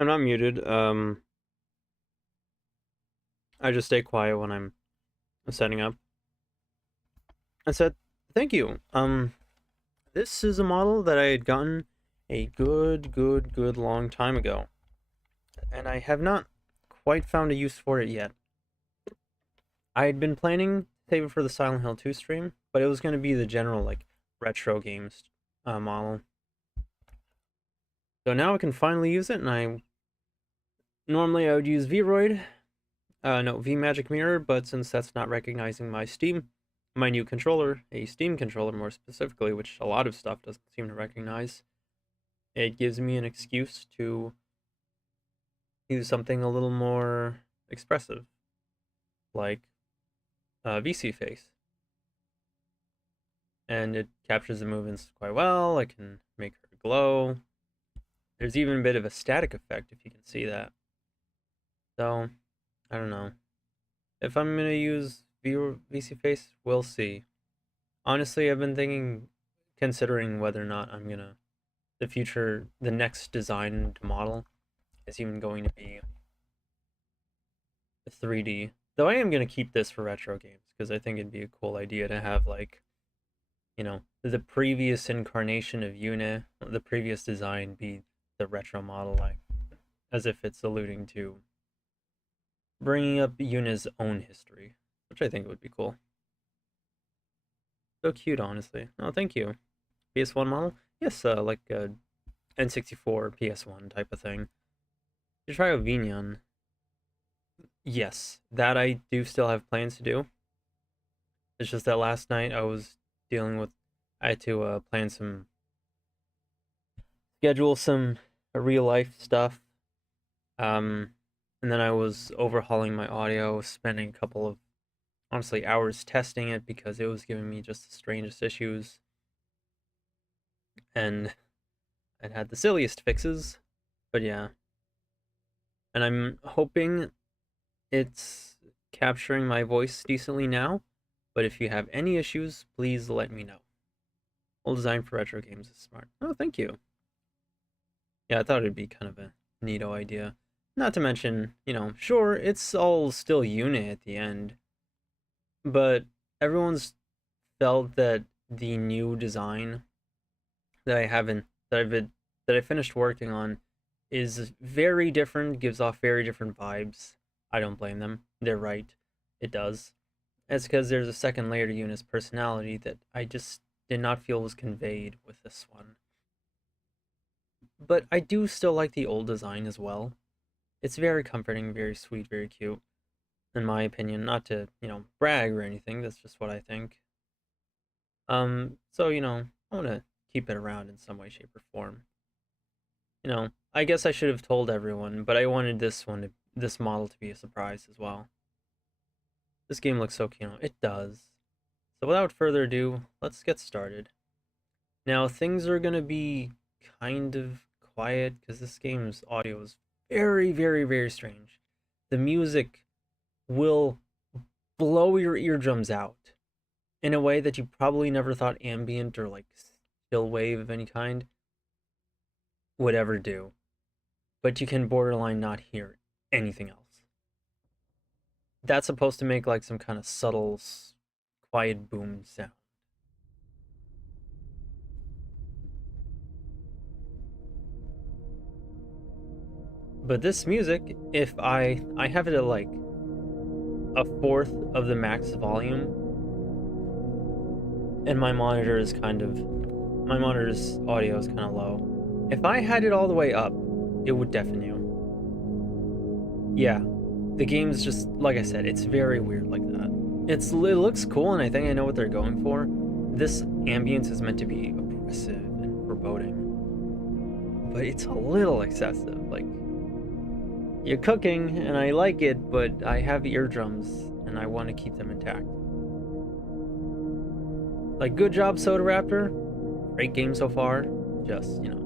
I'm not muted. I just stay quiet when I'm setting up. I said, thank you. This is a model that I had gotten a good long time ago, and I have not quite found a use for it yet. I had been planning to save it for the Silent Hill 2 stream, but it was going to be the general, like, retro games model. So now I can finally use it, and normally I would use Vroid, no, VMagic Mirror, but since that's not recognizing my new controller, a Steam controller more specifically, which a lot of stuff doesn't seem to recognize, it gives me an excuse to use something a little more expressive, like VC Face. And it captures the movements quite well. I can make her glow. There's even a bit of a static effect, if you can see that. So, I don't know. If I'm going to use VC Face, we'll see. Honestly, I've been considering whether or not I'm gonna, the next designed model is even going to be 3D. Though I am gonna keep this for retro games, because I think it'd be a cool idea to have, like, the previous incarnation of Yu-nee, the previous design be the retro model, like, as if it's alluding to bringing up Yu-nee's own history, which I think would be cool. So cute, honestly. Oh, thank you. PS1 model? Yes, like a N64 PS1 type of thing. You try out Vinyan. Yes, that I do still have plans to do. It's just that last night I had to schedule some real life stuff. And then I was overhauling my audio, spending a couple of, honestly, hours testing it because it was giving me just the strangest issues. And it had the silliest fixes, but yeah. And I'm hoping it's capturing my voice decently now, but if you have any issues, please let me know. All design for retro games is smart. Oh, thank you. Yeah, I thought it'd be kind of a neato idea. Not to mention, sure, it's all still Yu-nee at the end, but everyone's felt that the new design that I haven't that I've been, that I finished working on is very different, gives off very different vibes. I don't blame them. They're right. It does. It's because there's a second layer to Yuna's personality that I just did not feel was conveyed with this one. But I do still like the old design as well. It's very comforting, very sweet, very cute, in my opinion. Not to, brag or anything, that's just what I think. So, I want to keep it around in some way, shape, or form. I guess I should have told everyone, but I wanted this model to be a surprise as well. This game looks so cute. It does. So without further ado, let's get started. Now, things are going to be kind of quiet because this game's audio is very strange. The music will blow your eardrums out in a way that you probably never thought ambient or like still wave of any kind would ever do. But you can borderline not hear anything else. That's supposed to make like some kind of subtle, quiet boom sound. But this music, if I have it at like a fourth of the max volume, and my monitor's audio is kind of low. If I had it all the way up, it would deafen you. Yeah, the game's just, like I said, it's very weird like that. It looks cool, and I think I know what they're going for. This ambience is meant to be oppressive and foreboding, but it's a little excessive. Like, you're cooking, and I like it, but I have eardrums, and I want to keep them intact. Like, good job, Soda Raptor. Great game so far. Just, hang on.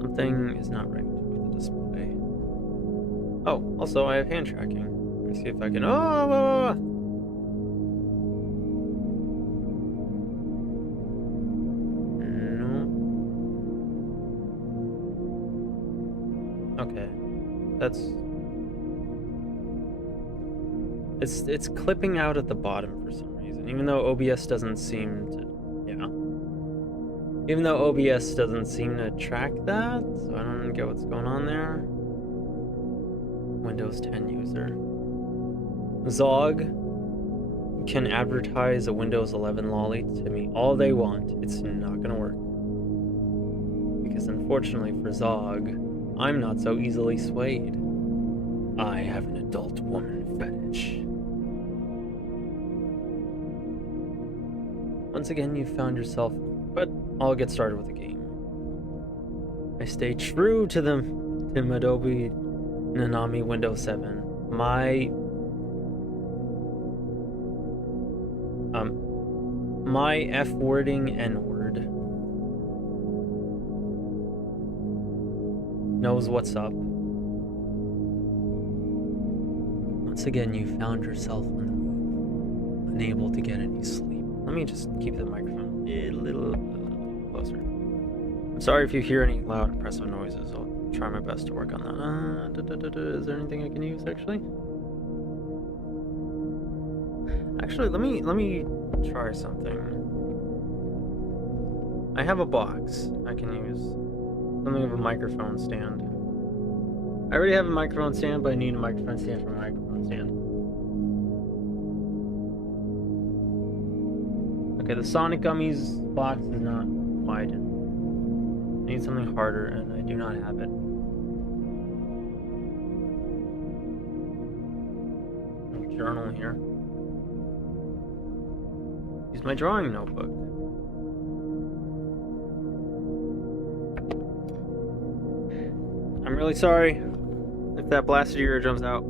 Something is not right with the display. Oh, also, I have hand tracking. Let me see if I can. Oh! No. Okay. That's... It's clipping out at the bottom for some reason, even though OBS doesn't seem to... Yeah. Even though OBS doesn't seem to track that, so I don't get what's going on there. Windows 10 user. Zog can advertise a Windows 11 lolly to me all they want. It's not gonna work. Because unfortunately for Zog, I'm not so easily swayed. I have an adult woman fetish. Once again, you found yourself, but I'll get started with the game. I stay true to the Adobe Nanami Windows 7. My F-wording N-word knows what's up. Once again, you found yourself on the move, unable to get any sleep. Let me just keep the microphone a little closer. I'm sorry if you hear any loud, oppressive noises. I'll try my best to work on that. Is there anything I can use, actually? Actually, let me try something. I have a box I can use. Something of a microphone stand. I already have a microphone stand, but I need a microphone stand for my microphone stand. Okay, the Sonic Gummies box is not wide. I need something harder, and I do not have it. Journal here. Use my drawing notebook. I'm really sorry if that blasted your eardrums out.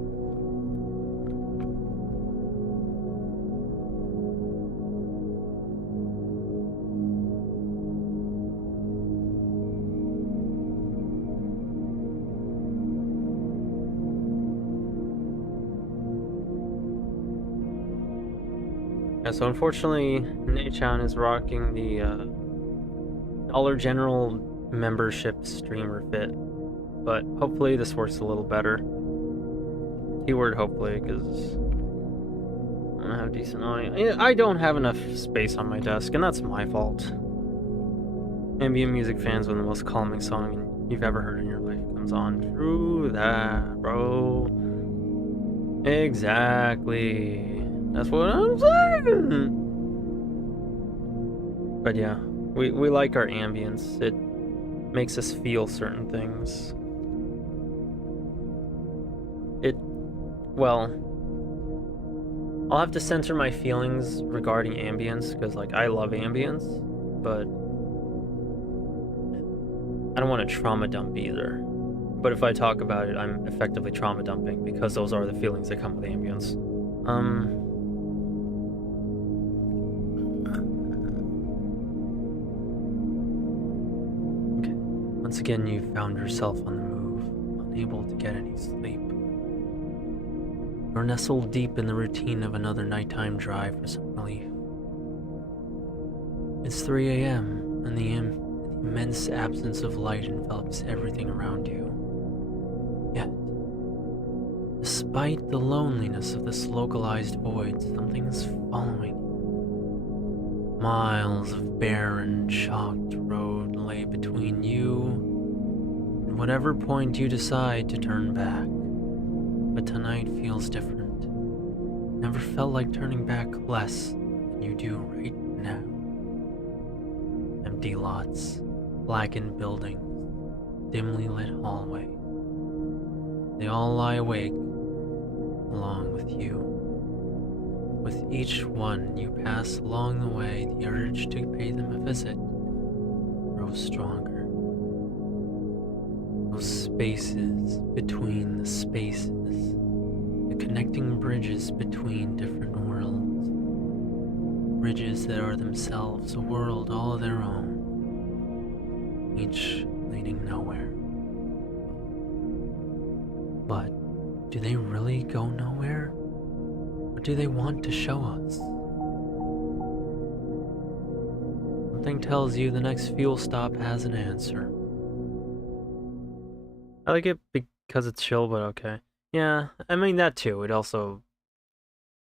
Yeah, so unfortunately, Nei-chan is rocking the Dollar General membership streamer fit, but hopefully this works a little better. Keyword hopefully, because I don't have decent audio. I don't have enough space on my desk, and that's my fault. Ambient music fans when the most calming song you've ever heard in your life comes on. True that, bro. Exactly. That's what I'm saying. But yeah, we like our ambience. It makes us feel certain things. Well, I'll have to censor my feelings regarding ambience, because like I love ambience, but I don't want to trauma dump either. But if I talk about it, I'm effectively trauma dumping, because those are the feelings that come with ambience. Okay. Once again, you found yourself on the move, unable to get any sleep. You're nestled deep in the routine of another nighttime drive for some relief. It's 3 a.m., and the immense absence of light envelops everything around you. Yet, despite the loneliness of this localized void, something's following you. Miles of barren, chalked road lay between you and whatever point you decide to turn back. But tonight feels different. Never felt like turning back less than you do right now. Empty lots, blackened buildings, dimly lit hallways. They all lie awake, along with you. With each one you pass along the way, the urge to pay them a visit grows stronger. Those spaces between the spaces, the connecting bridges between different worlds, bridges that are themselves a world all their own, each leading nowhere. But do they really go nowhere? What do they want to show us? Something tells you the next fuel stop has an answer. I like it because it's chill, but okay. Yeah, I mean that too. It also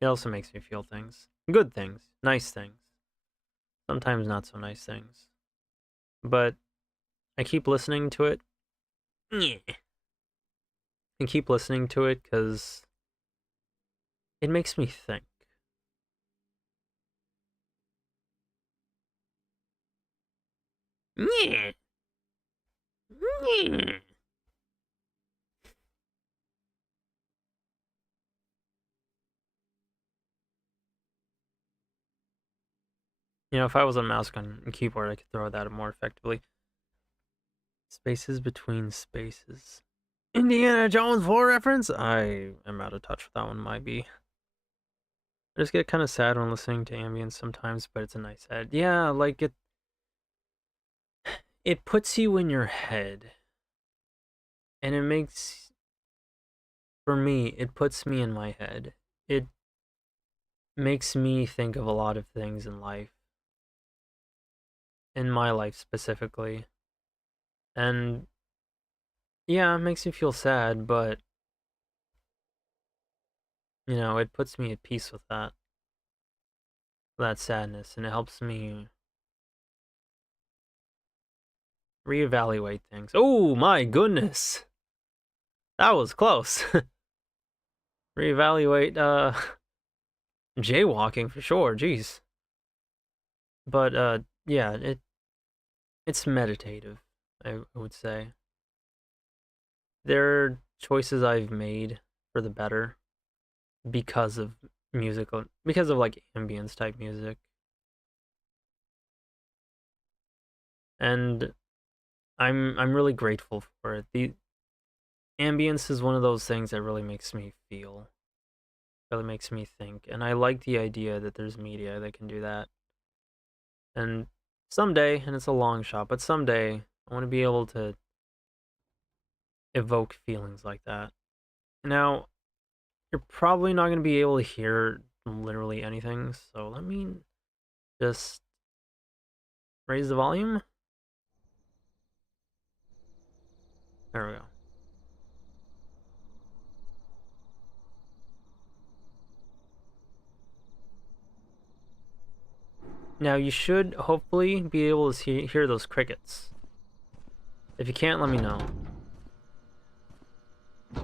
makes me feel things. Good things, nice things. Sometimes not so nice things. But I keep listening to it. Yeah. And keep listening to it because it makes me think. Yeah. Yeah. You know, if I was on mouse and keyboard, I could throw that more effectively. Spaces between spaces. Indiana Jones 4 reference? I am out of touch with that one, might be. I just get kind of sad when listening to ambience sometimes, but it's a nice head. Yeah, like it puts you in your head. And it makes, for me, it puts me in my head. It makes me think of a lot of things in life. In my life specifically. And yeah, it makes me feel sad, but you know, it puts me at peace with that sadness, and it helps me reevaluate things. Oh my goodness. That was close. Reevaluate jaywalking for sure, jeez. But yeah, it's meditative, I would say. There are choices I've made for the better because of because of like ambience type music. And I'm really grateful for it. The ambience is one of those things that really makes me feel, really makes me think, and I like the idea that there's media that can do that. And someday, and it's a long shot, but someday I want to be able to evoke feelings like that. Now, you're probably not going to be able to hear literally anything, so let me just raise the volume. There we go. Now, you should hopefully be able to hear those crickets. If you can't, let me know. If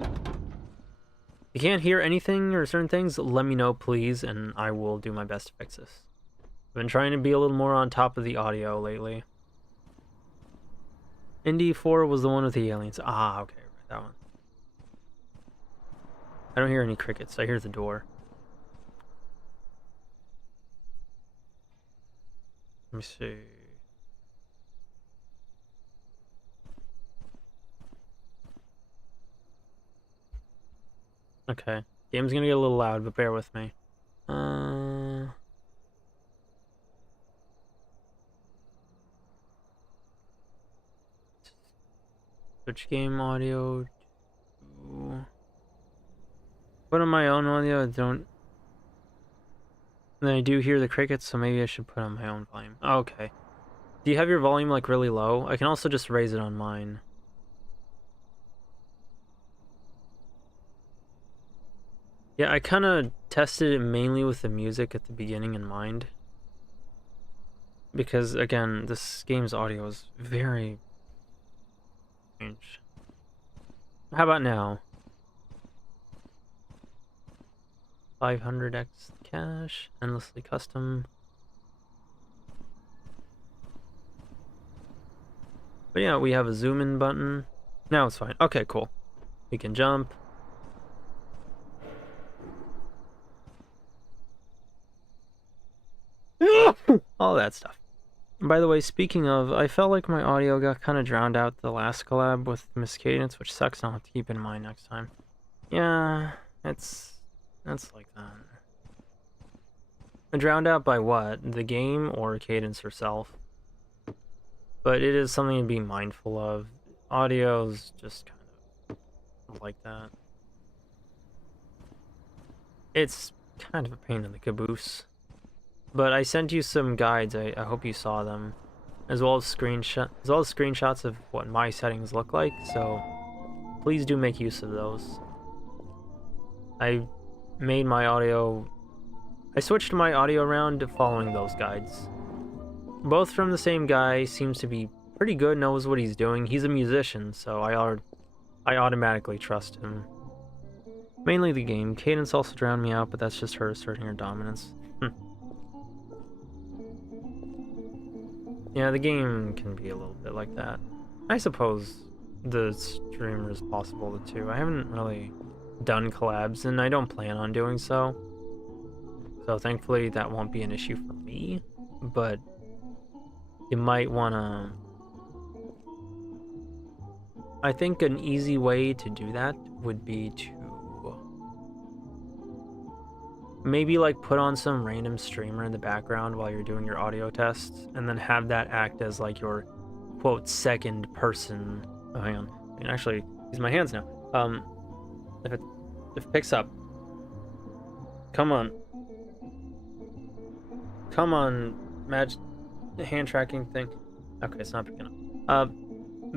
you can't hear anything or certain things, let me know, please, and I will do my best to fix this. I've been trying to be a little more on top of the audio lately. Indy 4 was the one with the aliens. Ah, okay, right, that one. I don't hear any crickets. I hear the door. Let me see. Okay. Game's gonna get a little loud, but bear with me. Switch game audio to... Put on my own audio, I don't... Then I do hear the crickets, so maybe I should put on my own volume. Okay. Do you have your volume, like, really low? I can also just raise it on mine. Yeah, I kind of tested it mainly with the music at the beginning in mind. Because, again, this game's audio is very strange. How about now? 500x cache, endlessly custom. But yeah, we have a zoom in button. Now it's fine. Okay, cool. We can jump. All that stuff. By the way, speaking of, I felt like my audio got kind of drowned out the last collab with Miss Cadence, which sucks. I'll have to keep in mind next time. Yeah, that's like that. Drowned out by what? The game or Cadence herself? But it is something to be mindful of. Audio's just kind of like that. It's kind of a pain in the caboose. But I sent you some guides. I hope you saw them, as well as screenshots of what my settings look like. So please do make use of those. I made my audio... I switched my audio around to following those guides. Both from the same guy, seems to be pretty good, knows what he's doing. He's a musician, so I automatically trust him. Mainly the game. Cadence also drowned me out, but that's just her asserting her dominance. Yeah, the game can be a little bit like that. I suppose the streamer is possible too. I haven't really done collabs, and I don't plan on doing so. So thankfully that won't be an issue for me, but you might want to... I think an easy way to do that would be to maybe like put on some random streamer in the background while you're doing your audio tests, and then have that act as like your quote second person. Oh, hang on. I can actually use my hands now. If it picks up. Come on. Come on, hand tracking thing. Okay, it's not picking up.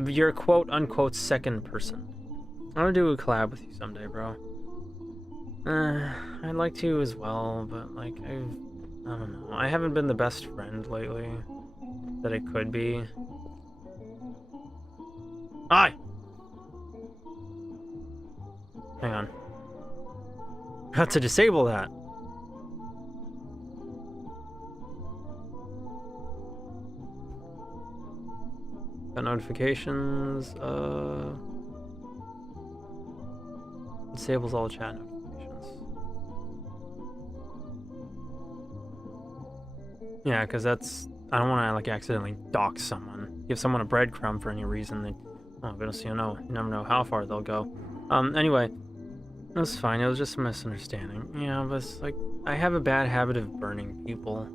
Your quote unquote second person. I want to do a collab with you someday, bro. I'd like to as well, but like I don't know. I haven't been the best friend lately that I could be. Aye. Hang on. I have to disable that. Got notifications. Disables all chat notifications. Yeah, because that's... I don't want to like accidentally dox someone. Give someone a breadcrumb for any reason. They, oh goodness, you never know how far they'll go. Anyway, it was fine. It was just a misunderstanding. Yeah, but it's like I have a bad habit of burning people,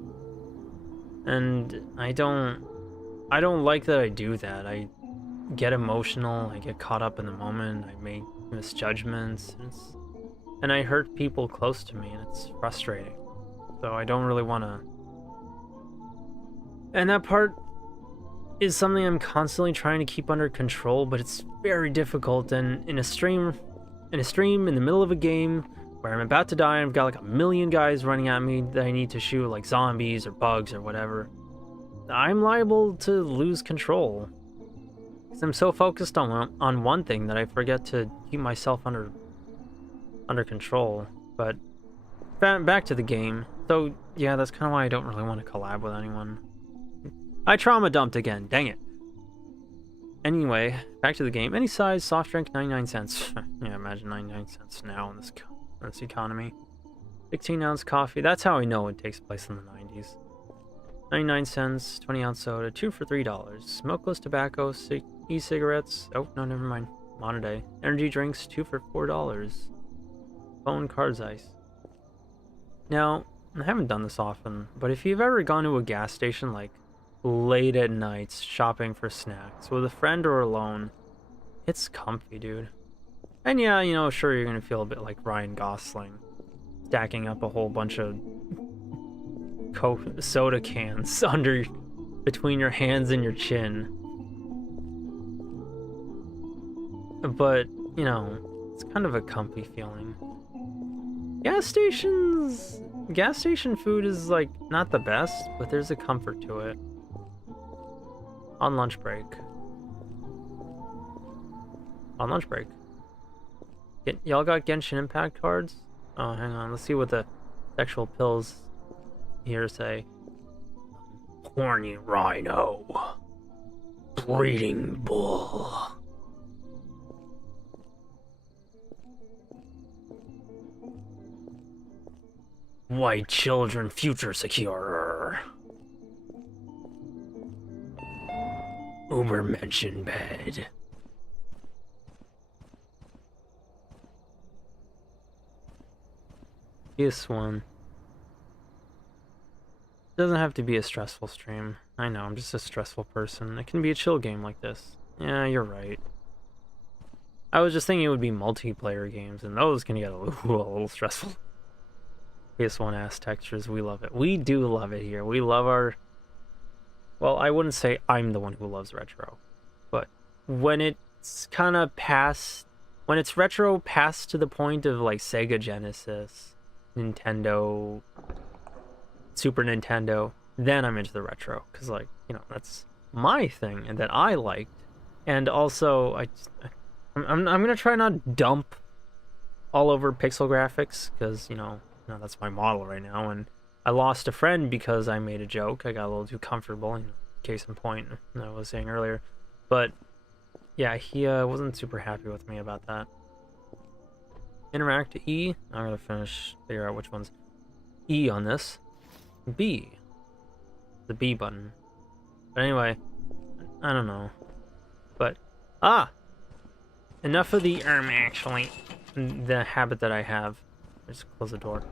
and I don't like that I do that. I get emotional. I get caught up in the moment. I make misjudgments, and I hurt people close to me, and it's frustrating. So I don't really want to. And that part is something I'm constantly trying to keep under control, but it's very difficult. And in a stream in the middle of a game where I'm about to die and I've got like a million guys running at me that I need to shoot, like zombies or bugs or whatever, I'm liable to lose control. Because I'm so focused on one thing that I forget to keep myself under control. But back to the game. So yeah, that's kind of why I don't really want to collab with anyone. I trauma dumped again, dang it. Anyway, back to the game. Any size, soft drink, 99 cents. Yeah, imagine 99 cents now in this economy. 16-ounce coffee, that's how I know it takes place in the 90s. 99 cents, 20-ounce soda, 2 for $3. Smokeless tobacco, e-cigarettes, oh, no, never mind. Monterey. Energy drinks, 2 for $4. Phone, cards, ice. Now, I haven't done this often, but if you've ever gone to a gas station, like, late at nights shopping for snacks with a friend or alone, it's comfy, dude. And yeah, sure, you're gonna feel a bit like Ryan Gosling stacking up a whole bunch of Coke soda cans between your hands and your chin, but it's kind of a comfy feeling. Gas station food is like not the best, but there's a comfort to it. On lunch break. Y'all got Genshin Impact cards? Oh, hang on. Let's see what the sexual pills here say. Horny rhino. Breeding bull. White children future secure. Uber mention bed. This one. Doesn't have to be a stressful stream. I know, I'm just a stressful person. It can be a chill game like this. Yeah, you're right. I was just thinking it would be multiplayer games, and those can get a little stressful. PS1 ass textures, we love it. We do love it here. We love our... Well, I wouldn't say I'm the one who loves retro, but when it's kind of past when it's retro past to the point of like Sega Genesis, Nintendo, Super Nintendo, then I'm into the retro, because like, you know, that's my thing and that I liked. And also I'm gonna try not dump all over pixel graphics, because you know that's my model right now. And I lost a friend because I made a joke. I got a little too comfortable, you know, case in point, I was saying earlier. But yeah, he wasn't super happy with me about that. Interact E. I'm gonna figure out which one's E on this. B. The B button. But anyway, I don't know. But enough of the actually the habit that I have. Just close the door.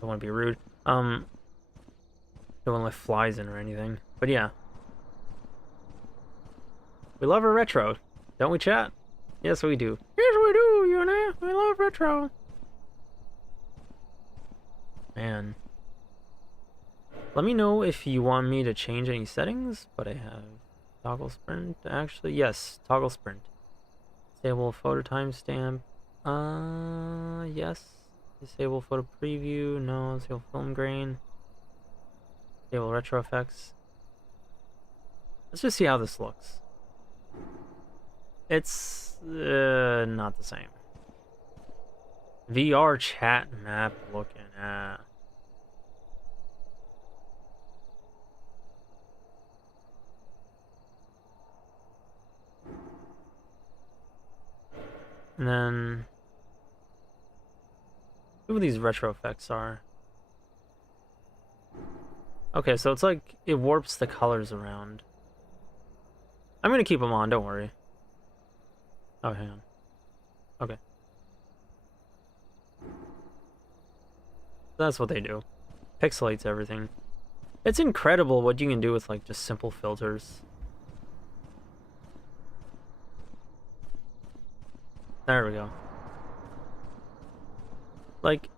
Don't want to be rude. Don't want to let flies in or anything. But yeah. We love our retro. Don't we, chat? Yes, we do. Yes, we do, Yu-nee. We love retro. Man. Let me know if you want me to change any settings, but I have toggle sprint, actually. Yes, toggle sprint. Disable photo timestamp. Yes. Disable photo preview. No. Disable film grain. Disable retro effects. Let's just see how this looks. It's not the same. VR chat map looking at. And then see what these retro effects are. Okay, so it's like it warps the colors around. I'm gonna keep them on, don't worry. Oh, hang on. Okay. That's what they do. Pixelates everything. It's incredible what you can do with like just simple filters. There we go. Like,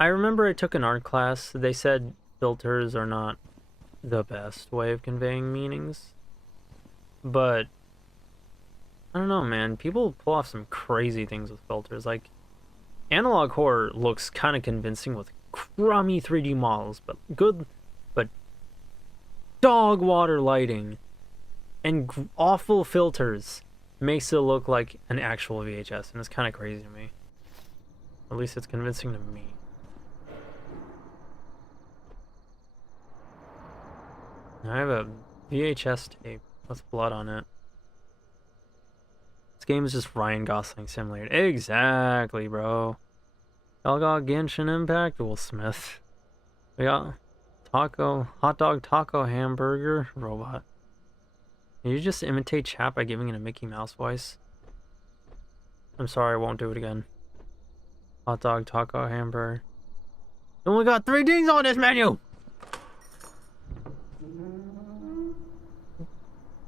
I remember I took an art class. They said filters are not the best way of conveying meanings. But I don't know, man. People pull off some crazy things with filters. Like, analog horror looks kind of convincing with crummy 3D models, but good, but dog water lighting and awful filters makes it look like an actual VHS, and it's kind of crazy to me. At least it's convincing to me. I have a VHS tape with blood on it. This game is just Ryan Gosling simulated. Exactly, bro. Y'all got Genshin Impact, Will Smith. We got hot dog taco hamburger robot. Did you just imitate chat by giving it a Mickey Mouse voice? I'm sorry, I won't do it again. Hot dog taco hamburger. Only got 3 things on this menu!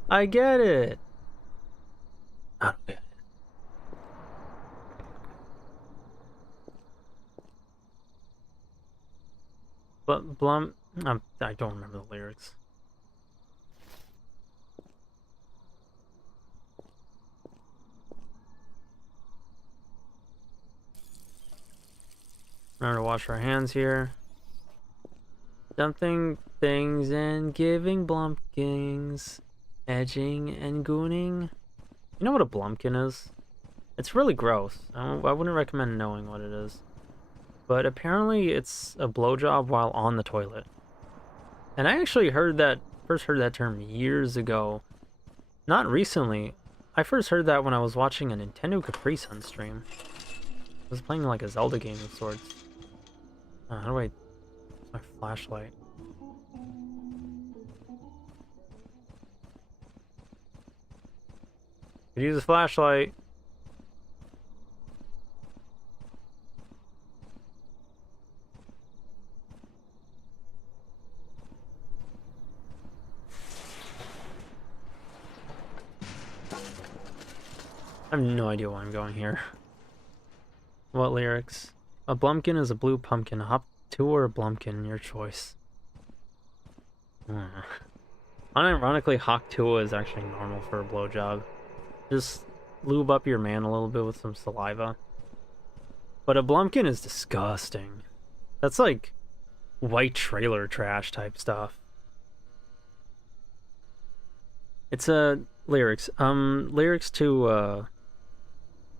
I get it. I don't get it. But Blum, I don't remember the lyrics. Remember to wash our hands here. Dumping things and giving blumpkins. Edging and gooning. You know what a blumpkin is? It's really gross. I wouldn't recommend knowing what it is. But apparently it's a blowjob while on the toilet. And I actually first heard that term years ago. Not recently. I first heard that when I was watching a Nintendo Capri Sun stream. I was playing like a Zelda game of sorts. How do I... my flashlight. Could use a flashlight. I have no idea why I'm going here. What lyrics? A blumpkin is a blue pumpkin. Hop to or a blumpkin, your choice. Unironically, Hawk Tua is actually normal for a blowjob. Just lube up your man a little bit with some saliva. But a Blumpkin is disgusting. That's like white trailer trash type stuff. It's lyrics. Lyrics to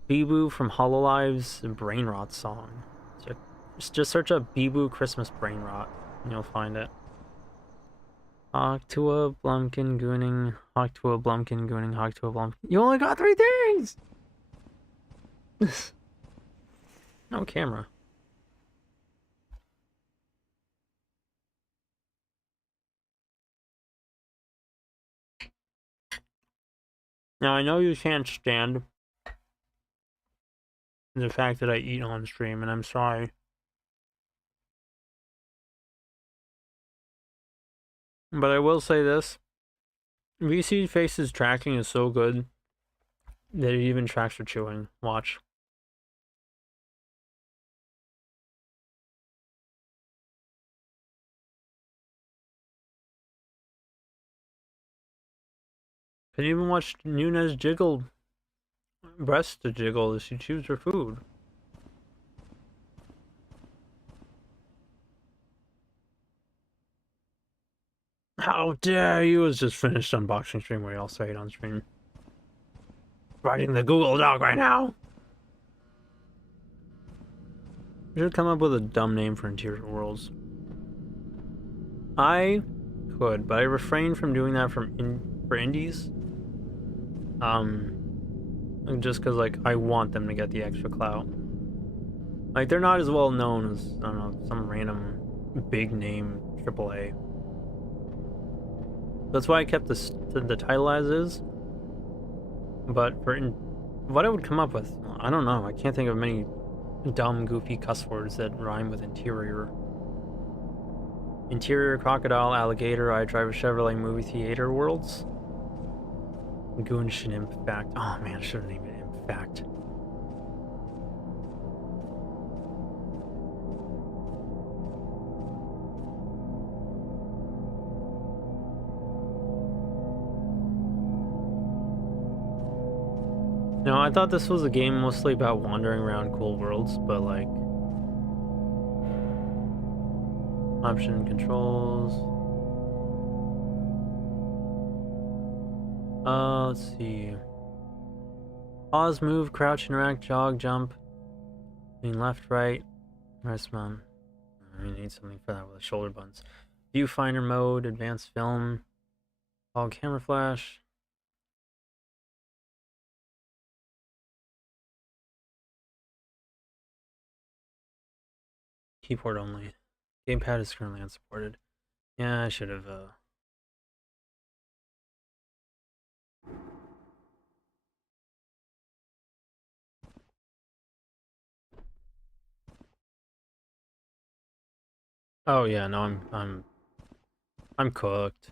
Bee-Boo from Hololive's Brain Rot song. So just search up Bee-Boo Christmas Brain Rot and you'll find it. Hawk to a Blumpkin gooning, hawk to a Blumpkin gooning, hawk to a Blumpkin. You only got 3 things! No camera. Now I know you can't stand the fact that I eat on stream, and I'm sorry. But I will say this. VC Face's tracking is so good that it even tracks for chewing. Watch. Can you even watch Nunes jiggle breast to jiggle as she chews her food? How dare you! Was just finished unboxing stream where y'all say it on stream. Riding the Google dog right now! We should come up with a dumb name for Interior Worlds. I could, but I refrain from doing that for indies. Just because, like, I want them to get the extra clout. Like, they're not as well known as, I don't know, some random big name AAA. That's why I kept the title as is. But for what I would come up with, I don't know. I can't think of many dumb, goofy cuss words that rhyme with interior. Interior, crocodile, alligator, I drive a Chevrolet movie theater worlds. Goonshin Imp Fact. Oh man, I should have named it Imp Fact. No, I thought this was a game mostly about wandering around cool worlds, but like option controls. Let's see. Pause, move, crouch, interact, jog, jump. Lean left, right, rest mount. I need something for that with the shoulder buttons. Viewfinder mode, advanced film, all camera flash. Keyboard only. Gamepad is currently unsupported. Yeah, I should have, Oh yeah, no, I'm cooked.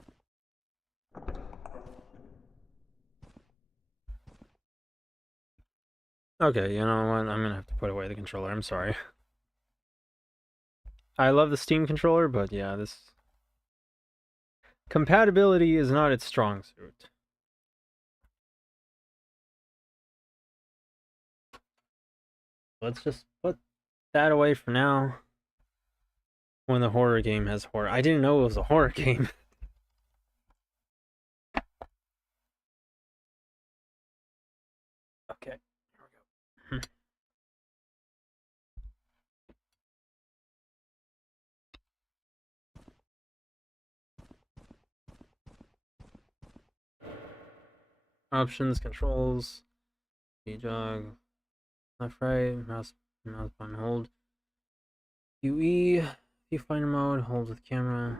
Okay, you know what? I'm gonna have to put away the controller. I'm sorry. I love the Steam controller, but yeah, this compatibility is not its strong suit. Let's just put that away for now. When the horror game has horror. I didn't know it was a horror game. Okay, here we go. Options, controls, jog, left, right, mouse button, hold. UE, viewfinder mode, hold with camera.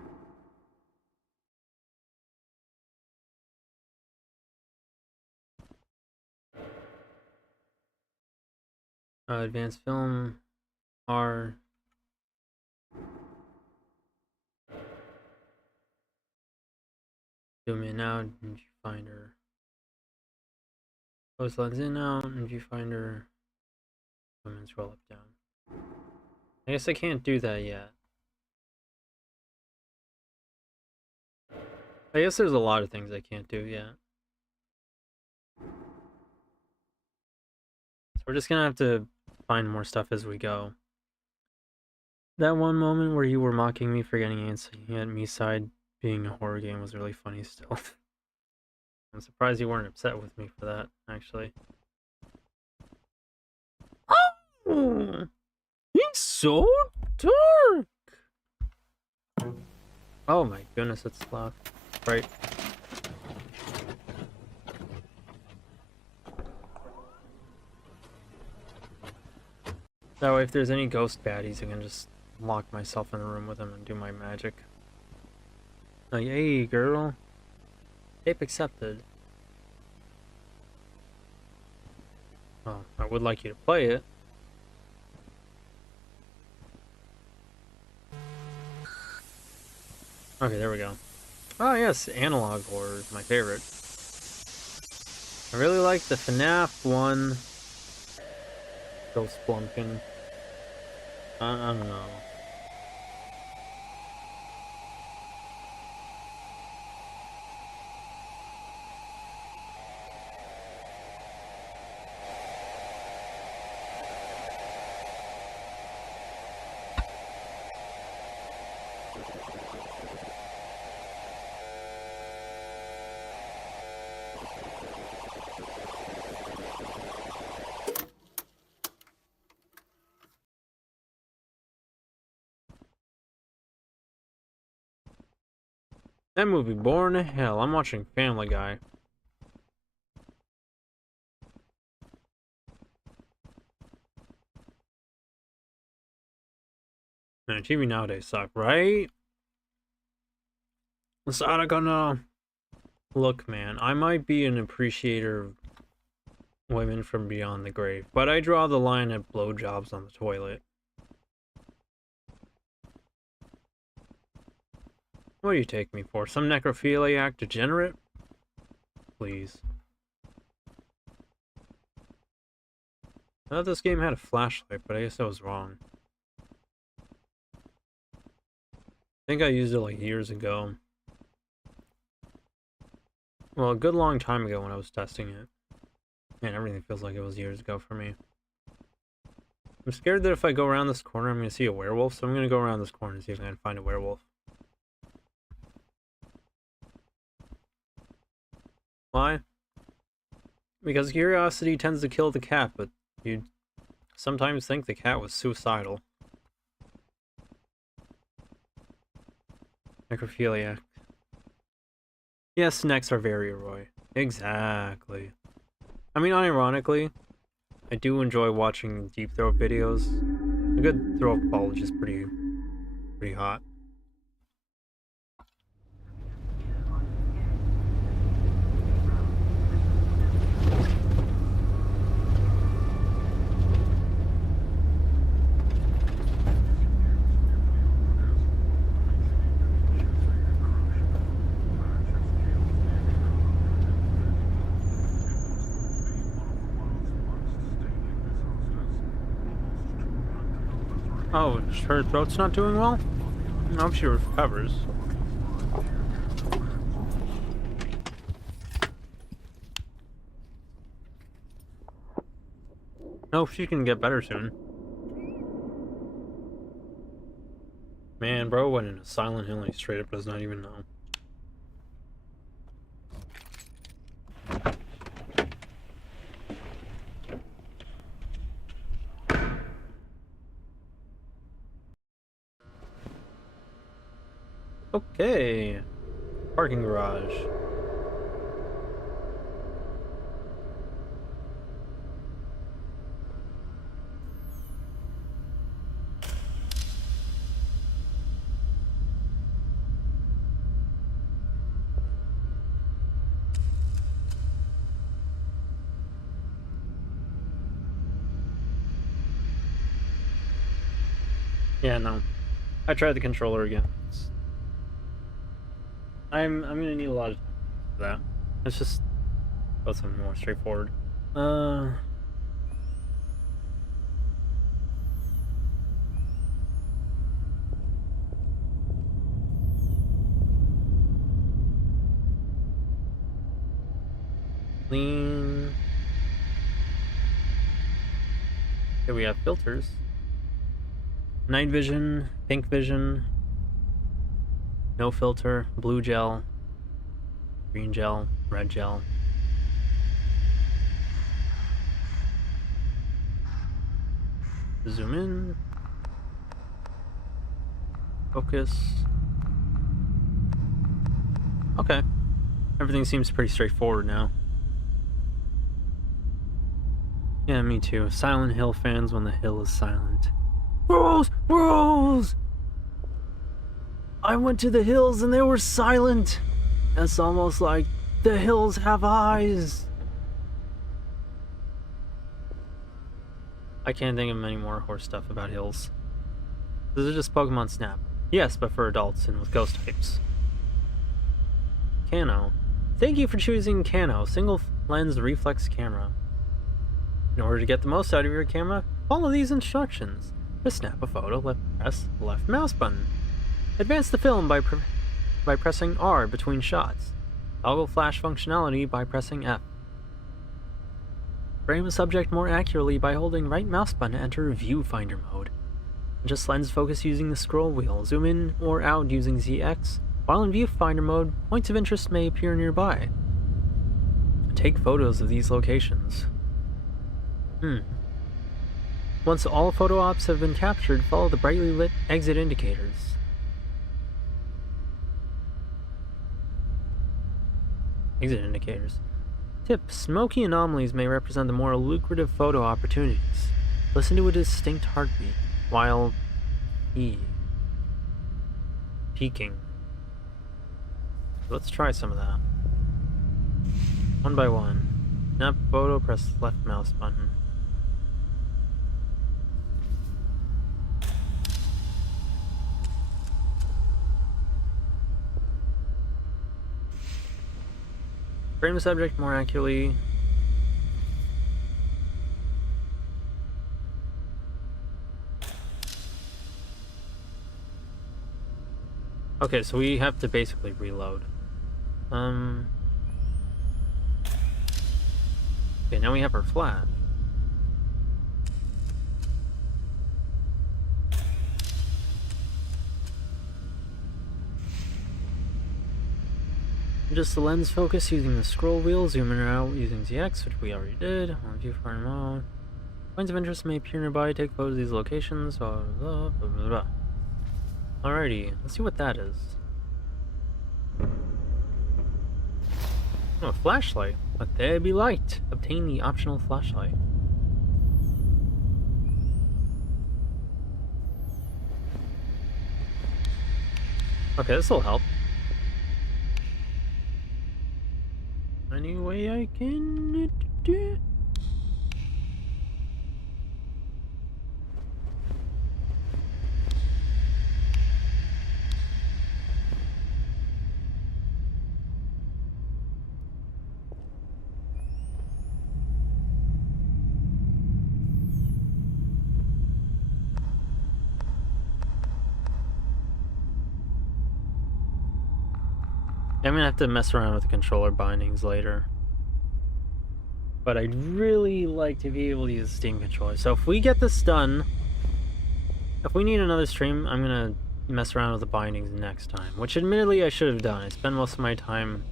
Advanced film, R. Zoom in out, and viewfinder. Close lens in out, and viewfinder. Zoom in, scroll up, down. I guess I can't do that yet. I guess there's a lot of things I can't do yet. We're just gonna have to find more stuff as we go. That one moment where you were mocking me for getting antsy at me side being a horror game was really funny still. I'm surprised you weren't upset with me for that, actually. Oh! He's so dark! Oh my goodness, it's loud. Right. That way, if there's any ghost baddies, I can just lock myself in a room with them and do my magic. Oh, yay, girl. Tape accepted. Well, I would like you to play it. Okay, there we go. Oh yes, analog horror is my favorite. I really like the FNAF one. Ghost Blumpkin. I don't know. That movie, Born to Hell. I'm watching Family Guy. Man, TV nowadays suck, right? So gonna look, man. I might be an appreciator of women from beyond the grave, but I draw the line at blowjobs on the toilet. What do you take me for? Some necrophiliac degenerate? Please. I thought this game had a flashlight, but I guess I was wrong. I think I used it like years ago. Well, a good long time ago when I was testing it. Man, everything feels like it was years ago for me. I'm scared that if I go around this corner, I'm going to see a werewolf, so I'm going to go around this corner and see if I can find a werewolf. Why? Because curiosity tends to kill the cat, but you'd sometimes think the cat was suicidal. Necrophiliac. Yes, snacks are very Roy. Exactly. I mean, unironically, I do enjoy watching deep throat videos. A good throat bulge is pretty hot. Oh, her throat's not doing well? I hope she recovers. I hope she can get better soon. Man, bro went into Silent Hill and he straight up does not even know. Okay. Parking garage. Yeah, no. I tried the controller again. I'm gonna need a lot of time for that. Let's just go something more straightforward. Clean. Here we have filters. Night vision, pink vision, no filter, blue gel, green gel, red gel. Zoom in. Focus. Okay. Everything seems pretty straightforward now. Yeah, me too. Silent Hill fans when the hill is silent. Bros! Bros! I went to the hills and they were silent. It's almost like the hills have eyes. I can't think of any more horse stuff about hills. This is just Pokemon Snap. Yes, but for adults and with ghost types. Cano. Thank you for choosing Cano, single lens reflex camera. In order to get the most out of your camera, follow these instructions. To snap a photo, press the left mouse button. Advance the film by pressing R between shots. Toggle flash functionality by pressing F. Frame a subject more accurately by holding right mouse button to enter viewfinder mode. Adjust lens focus using the scroll wheel. Zoom in or out using ZX. While in viewfinder mode, points of interest may appear nearby. Take photos of these locations. Once all photo ops have been captured, follow the brightly lit exit indicators. Exit indicators. Tip: smoky anomalies may represent the more lucrative photo opportunities. Listen to a distinct heartbeat while peeking. Let's try some of that. One by one. Snap photo, press left mouse button. Frame the subject more accurately. Okay, so we have to basically reload. Okay, now we have our flash. Adjust the lens focus using the scroll wheel, zoom in or out using ZX, which we already did. On viewfinder mode. Points of interest may appear nearby, take photos of these locations, blah, blah, blah, blah, blah. Alrighty, let's see what that is. Oh, a flashlight. Let there be light. Obtain the optional flashlight. Okay, this will help. Any way I can do it? I'm gonna have to mess around with the controller bindings later. But I'd really like to be able to use the Steam controller. So if we get this done, if we need another stream, I'm gonna mess around with the bindings next time. Which admittedly I should have done. I spent most of my time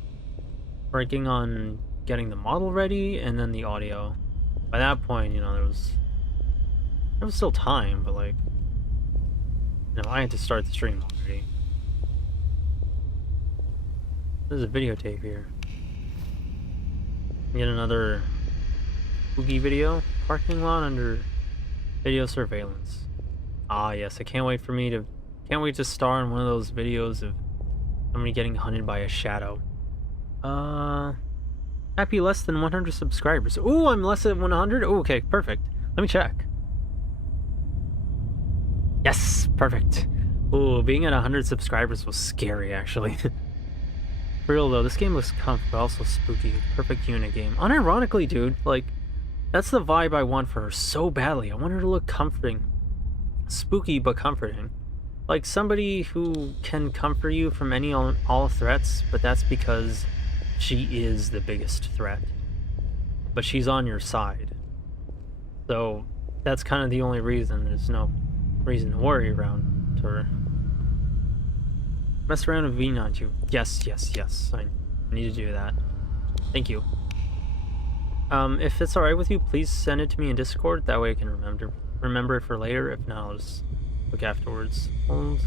working on getting the model ready and then the audio. By that point, you know, there was still time, but like, you know, I had to start the stream already. There's a videotape here. Get another spooky video. Parking lot under video surveillance. Ah, yes. I can't wait to star in one of those videos of somebody getting hunted by a shadow. Happy less than 100 subscribers. Ooh, I'm less than 100? Ooh, okay, perfect. Let me check. Yes, perfect. Ooh, being at 100 subscribers was scary, actually. For real though, this game looks comfy, but also spooky. Perfect unit game. Unironically, dude, like, that's the vibe I want for her so badly. I want her to look comforting. Spooky, but comforting. Like somebody who can comfort you from any all threats, but that's because she is the biggest threat. But she's on your side. So, that's kind of the only reason. There's no reason to worry around her. Mess around with vtuber. Yes, yes, yes. I need to do that. Thank you. If it's alright with you, please send it to me in Discord. That way I can remember it for later. If not, I'll just look afterwards. Hold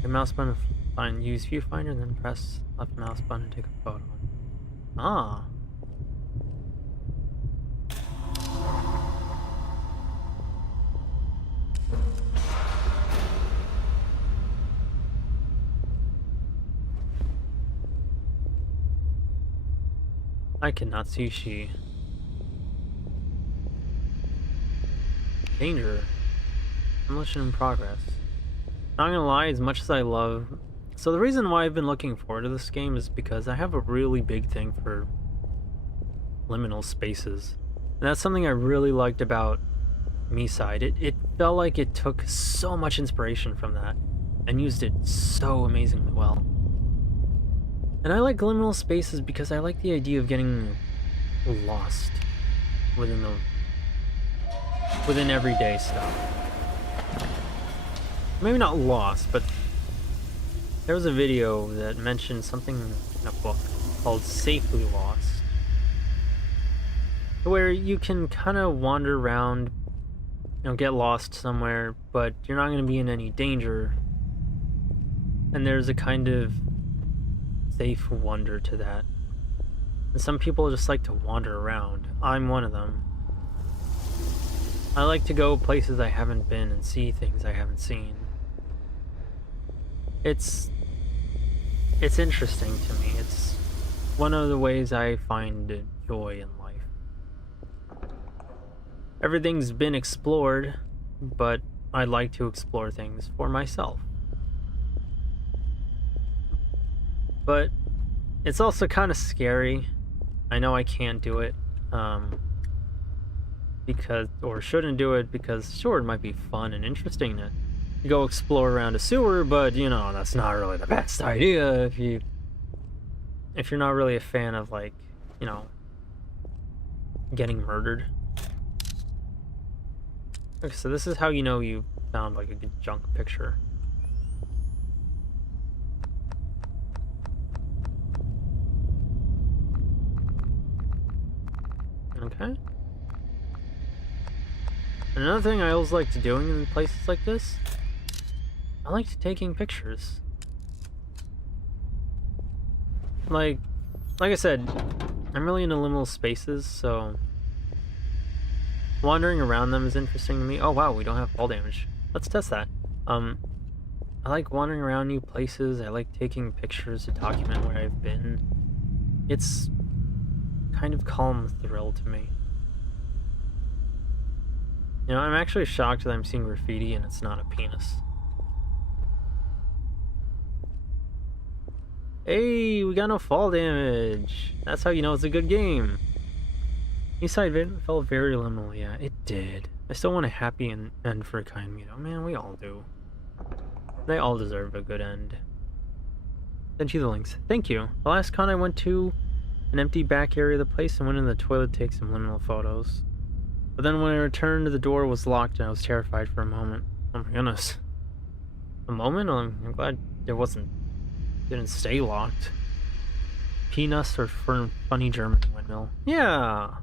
your mouse button, find use viewfinder, then press left mouse button and take a photo. Ah. I cannot see she. Danger. Demolition in progress. Not gonna lie, as much as I love... So the reason why I've been looking forward to this game is because I have a really big thing for liminal spaces. And that's something I really liked about Me-Side. It felt like it took so much inspiration from that and used it so amazingly well. And I like liminal spaces because I like the idea of getting lost within everyday stuff. Maybe not lost, but there was a video that mentioned something in a book called Safely Lost, where you can kind of wander around, you know, get lost somewhere, but you're not going to be in any danger. And there's a kind of safe wonder to that. And some people just like to wander around. I'm one of them. I like to go places I haven't been and see things I haven't seen. It's interesting to me. It's one of the ways I find joy in life. Everything's been explored, but I like to explore things for myself. But it's also kind of scary. I know I can't do it, or shouldn't do it because sure, it might be fun and interesting to go explore around a sewer, but you know, that's not really the best idea if you're not really a fan of, like, you know, getting murdered. Okay, so this is how you know you found like a good junk picture. Okay. Another thing I always like to doing in places like this, I like taking pictures. Like I said, I'm really into liminal spaces, so wandering around them is interesting to me. Oh wow, we don't have fall damage. Let's test that. I like wandering around new places. I like taking pictures to document where I've been. It's kind of calm thrill to me. You know, I'm actually shocked that I'm seeing graffiti and it's not a penis. Hey, we got no fall damage. That's how you know it's a good game. Me-Side felt very liminal. Yeah, it did. I still want a happy end for Kind Meat. Oh man, we all do. They all deserve a good end. Send you the links. Thank you. The last con I went to an empty back area of the place and went in the toilet to take some liminal photos. But then when I returned, the door was locked and I was terrified for a moment. Oh my goodness. A moment? I'm glad it didn't stay locked. Peanuts or funny German windmill? Yeah.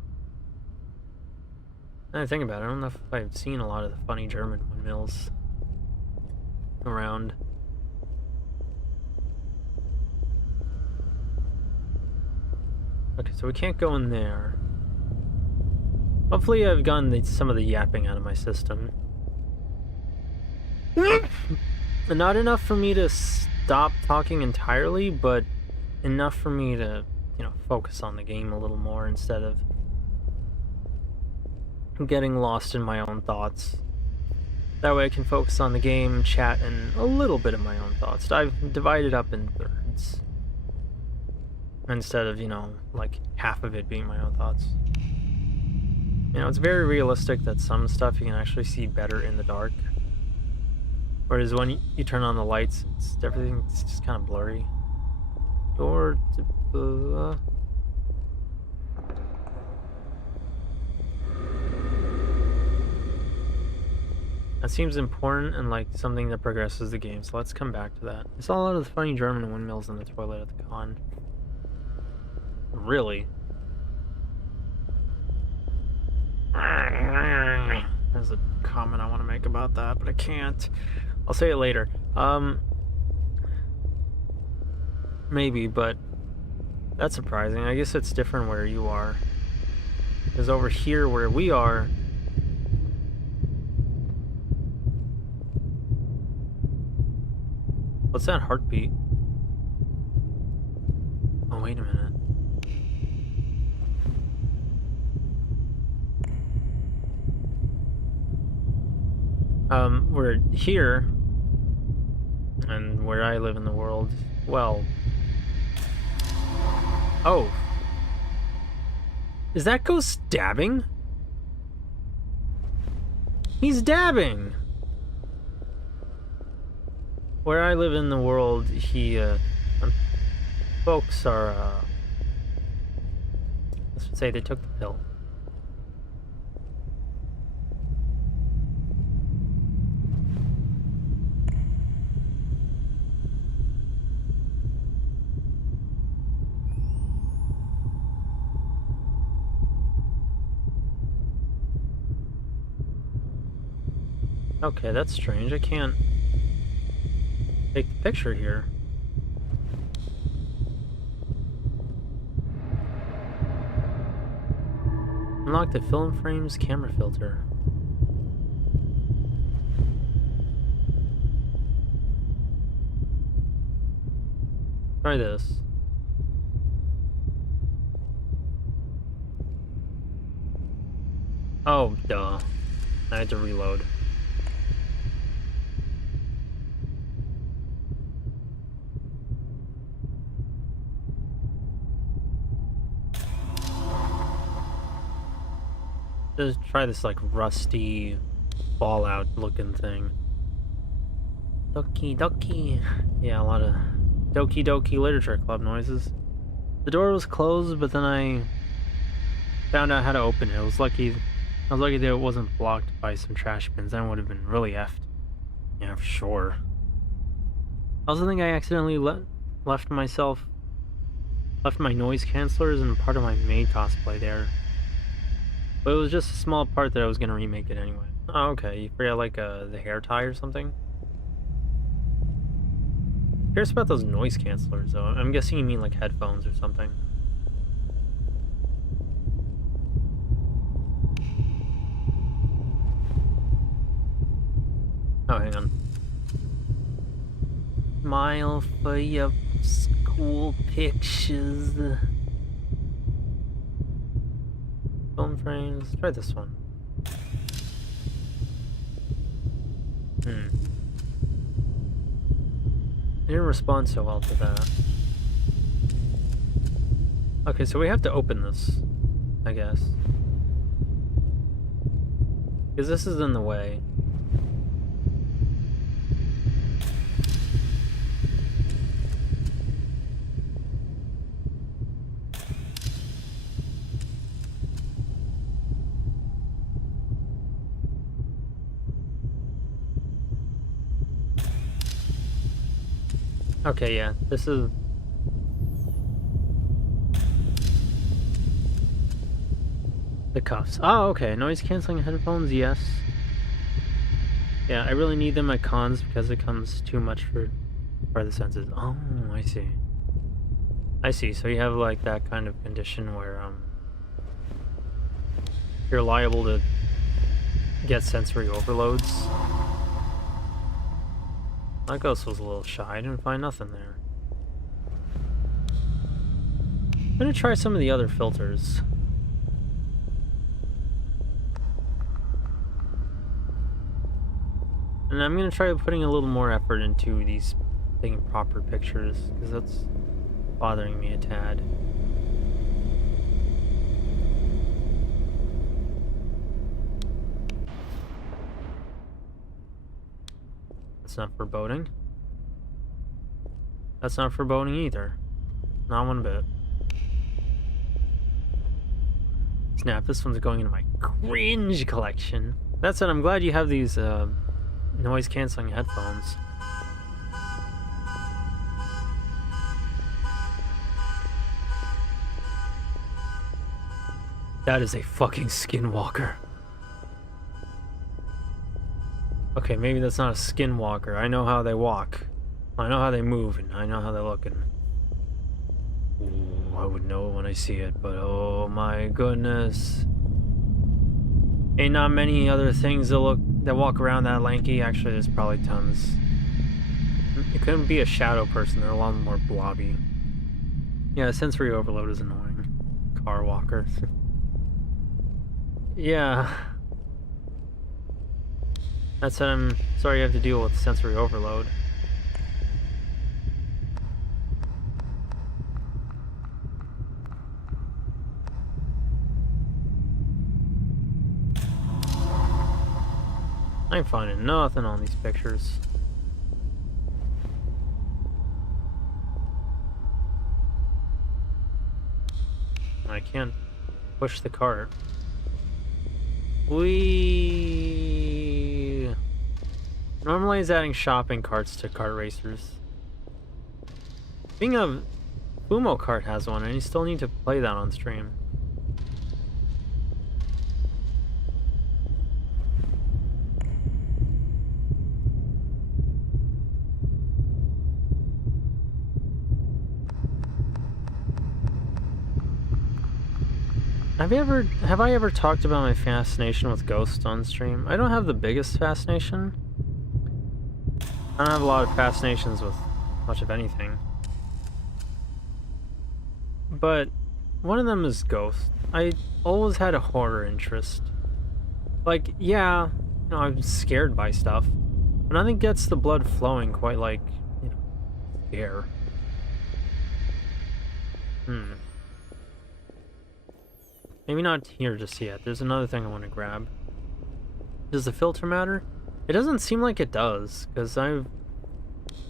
Now I think about it, I don't know if I've seen a lot of the funny German windmills around. Okay, so we can't go in there. Hopefully I've gotten some of the yapping out of my system. Not enough for me to stop talking entirely, but enough for me to, you know, focus on the game a little more instead of getting lost in my own thoughts. That way I can focus on the game, chat, and a little bit of my own thoughts. I've divided up in thirds. Instead of, you know, like half of it being my own thoughts. You know, it's very realistic that some stuff you can actually see better in the dark. Whereas when you turn on the lights, everything's just kind of blurry. Door to That seems important and like something that progresses the game, so let's come back to that. I saw a lot of the funny German windmills in the toilet at the con. Really? There's a comment I want to make about that, but I can't. I'll say it later. Maybe, but that's surprising. I guess it's different where you are. Because over here where we are, what's that heartbeat? Oh, wait a minute. We're here, and where I live in the world, well... Oh. Is that ghost dabbing? He's dabbing! Where I live in the world, folks are, let's say they took the pill. Okay, that's strange. I can't take the picture here. Unlock the film frame's camera filter. Try this. Oh, duh. I had to reload. Just try this like rusty Fallout looking thing. Doki doki. Yeah, a lot of Doki Doki Literature Club noises. The door was closed, but then I found out how to open it. I was lucky that it wasn't blocked by some trash bins. Then it would have been really effed. Yeah, for sure. I also think I accidentally left my noise cancelers and part of my maid cosplay there. But it was just a small part that I was gonna remake it anyway. Oh, okay. You forgot like the hair tie or something? Curious about those noise cancelers though. I'm guessing you mean like headphones or something. Oh, hang on. Smile for your school pictures. Film frames. Try this one. I didn't respond so well to that. Okay, so we have to open this, I guess. Because this is in the way. Okay, yeah, this is... the cuffs. Oh, okay, noise canceling headphones, yes. Yeah, I really need them at cons because it comes too much for the senses. Oh, I see. I see, so you have like that kind of condition where, you're liable to get sensory overloads. My ghost was a little shy, I didn't find nothing there. I'm gonna try some of the other filters. And I'm gonna try putting a little more effort into these taking proper pictures, because that's bothering me a tad. That's not foreboding. That's not foreboding either. Not one bit. Snap, this one's going into my cringe collection. That said, I'm glad you have these noise canceling headphones. That is a fucking skinwalker. Okay, maybe that's not a skinwalker. I know how they walk. I know how they move, and I know how they're looking. Ooh, I would know when I see it, but oh my goodness. Ain't not many other things that walk around that lanky. Actually, there's probably tons. It couldn't be a shadow person. They're a lot more blobby. Yeah, sensory overload is annoying. Car walker. Yeah. That's what I'm sorry you have to deal with sensory overload. I ain't finding nothing on these pictures. I can't push the cart. Normalize adding shopping carts to kart racers. Speaking of, Fumo Kart has one, and you still need to play that on stream. Have I ever talked about my fascination with ghosts on stream? I don't have the biggest fascination. I don't have a lot of fascinations with much of anything. But one of them is ghosts. I always had a horror interest. Like, yeah, I'm scared by stuff, but nothing gets the blood flowing quite like, scare. Maybe not here just yet. There's another thing I want to grab. Does the filter matter? It doesn't seem like it does, because I've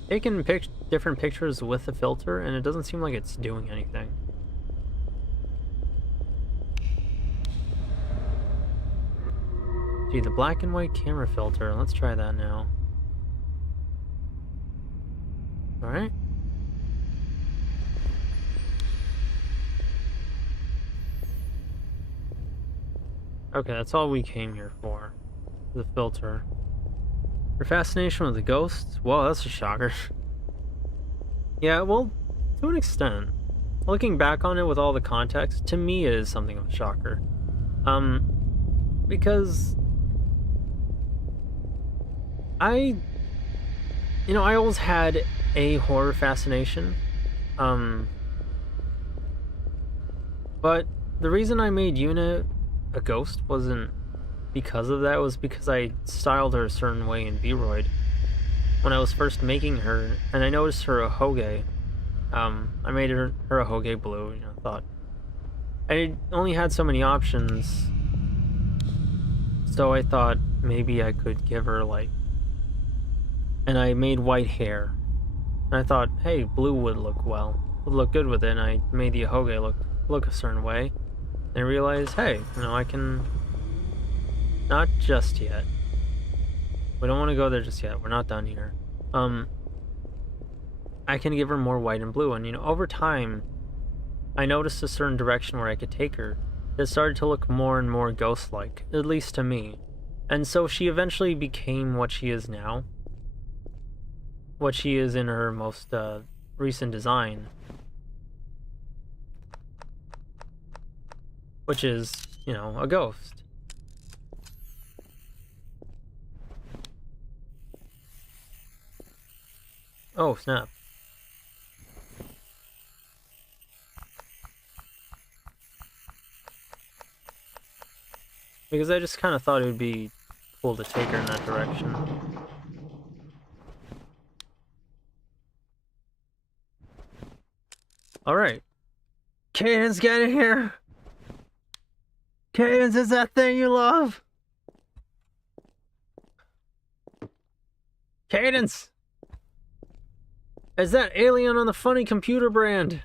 taken different pictures with the filter, and it doesn't seem like it's doing anything. Gee, the black and white camera filter. Let's try that now. Alright. Okay, that's all we came here for. The filter. Your fascination with the ghosts? Whoa, that's a shocker. Yeah, well, to an extent. Looking back on it with all the context, to me it is something of a shocker. Because I always had a horror fascination. But the reason I made Yu-nee a ghost wasn't because of that. It was because I styled her a certain way in V-Roid when I was first making her, and I noticed her a Hoge. I made her a Hoge blue, thought I only had so many options, so I thought maybe I could give her and I made white hair, and I thought, hey, blue would look good with it, and I made the Hoge look a certain way. And I realized, hey, I can... Not just yet. We don't want to go there just yet. We're not done here. I can give her more white and blue. And, over time, I noticed a certain direction where I could take her that started to look more and more ghost-like, at least to me. And so she eventually became what she is now. What she is in her most recent design. Which is, a ghost. Oh, snap. Because I just kind of thought it would be cool to take her in that direction. Alright. Cadence, get in here! Cadence is that thing you love! Cadence! Is that alien on the funny computer brand?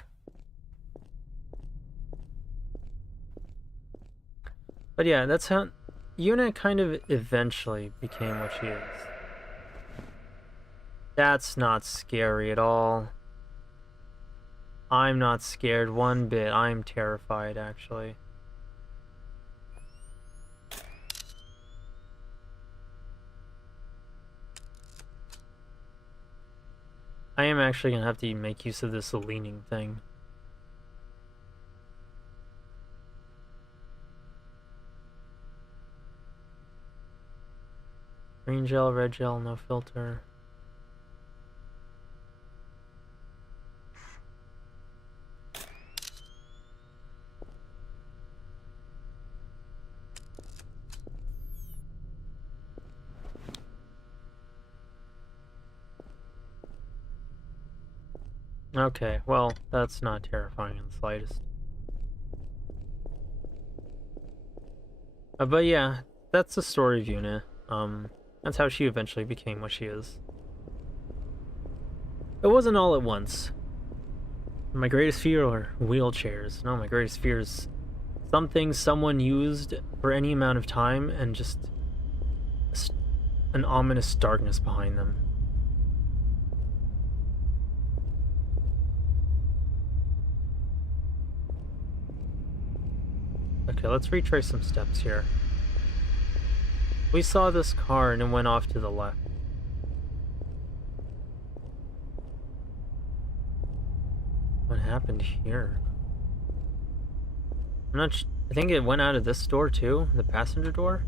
But yeah, that's how Yu-nee kind of eventually became what she is. That's not scary at all. I'm not scared one bit. I'm terrified, actually. I am actually gonna have to make use of this leaning thing. Green gel, red gel, no filter. Okay, well, that's not terrifying in the slightest. But yeah, that's the story of Yu-nee. That's how she eventually became what she is. It wasn't all at once. My greatest fear are wheelchairs. No, my greatest fear is something someone used for any amount of time and just an ominous darkness behind them. Okay, let's retrace some steps here. We saw this car and it went off to the left. What happened here? I'm not I think it went out of this door too, the passenger door?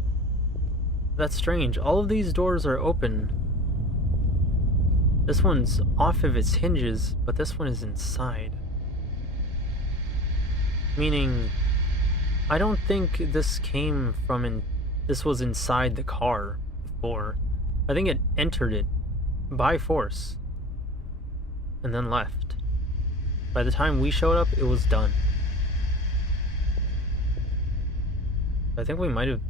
That's strange. All of these doors are open. This one's off of its hinges, but this one is inside. Meaning, I don't think this came from this was inside the car before. I think it entered it by force and then left. By the time we showed up, it was done. I think we might have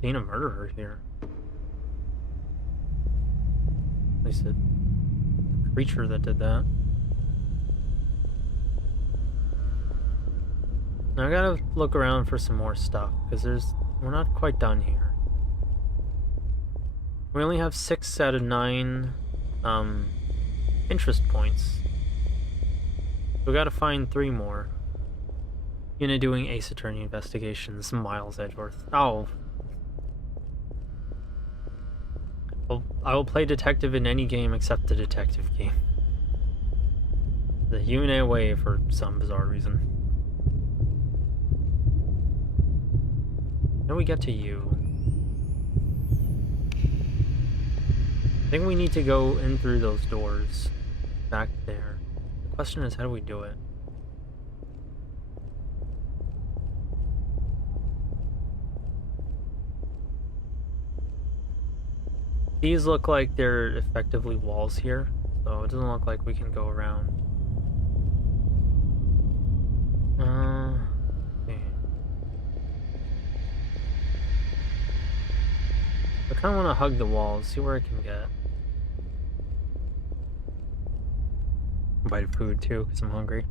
seen a murderer here. At least a creature that did that. Now I gotta look around for some more stuff, because we're not quite done here. We only have 6 out of 9 interest points. We gotta find 3 more. Yu-nee doing Ace Attorney investigations, Miles Edgeworth. Oh. Well, I will play detective in any game except the detective game. The Yu-nee way for some bizarre reason. Then we get to you. I think we need to go in through those doors. Back there. The question is, how do we do it? These look like they're effectively walls here, so it doesn't look like we can go around. Okay. I kind of want to hug the walls, see where I can get. A bite of food too, because I'm hungry.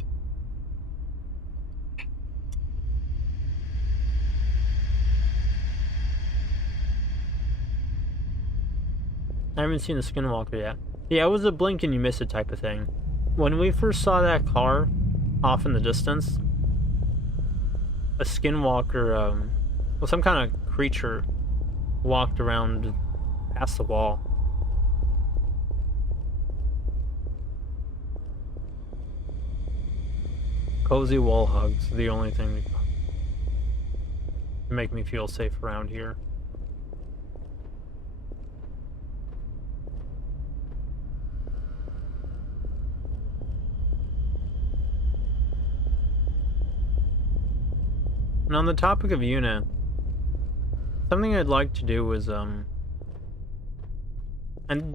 I haven't seen the Skinwalker yet. Yeah, it was a blink and you miss it type of thing. When we first saw that car off in the distance, a Skinwalker, well, some kind of creature walked around past the wall. Cozy wall hugs, the only thing that make me feel safe around here. And on the topic of Yu-nee, something I'd like to do is, and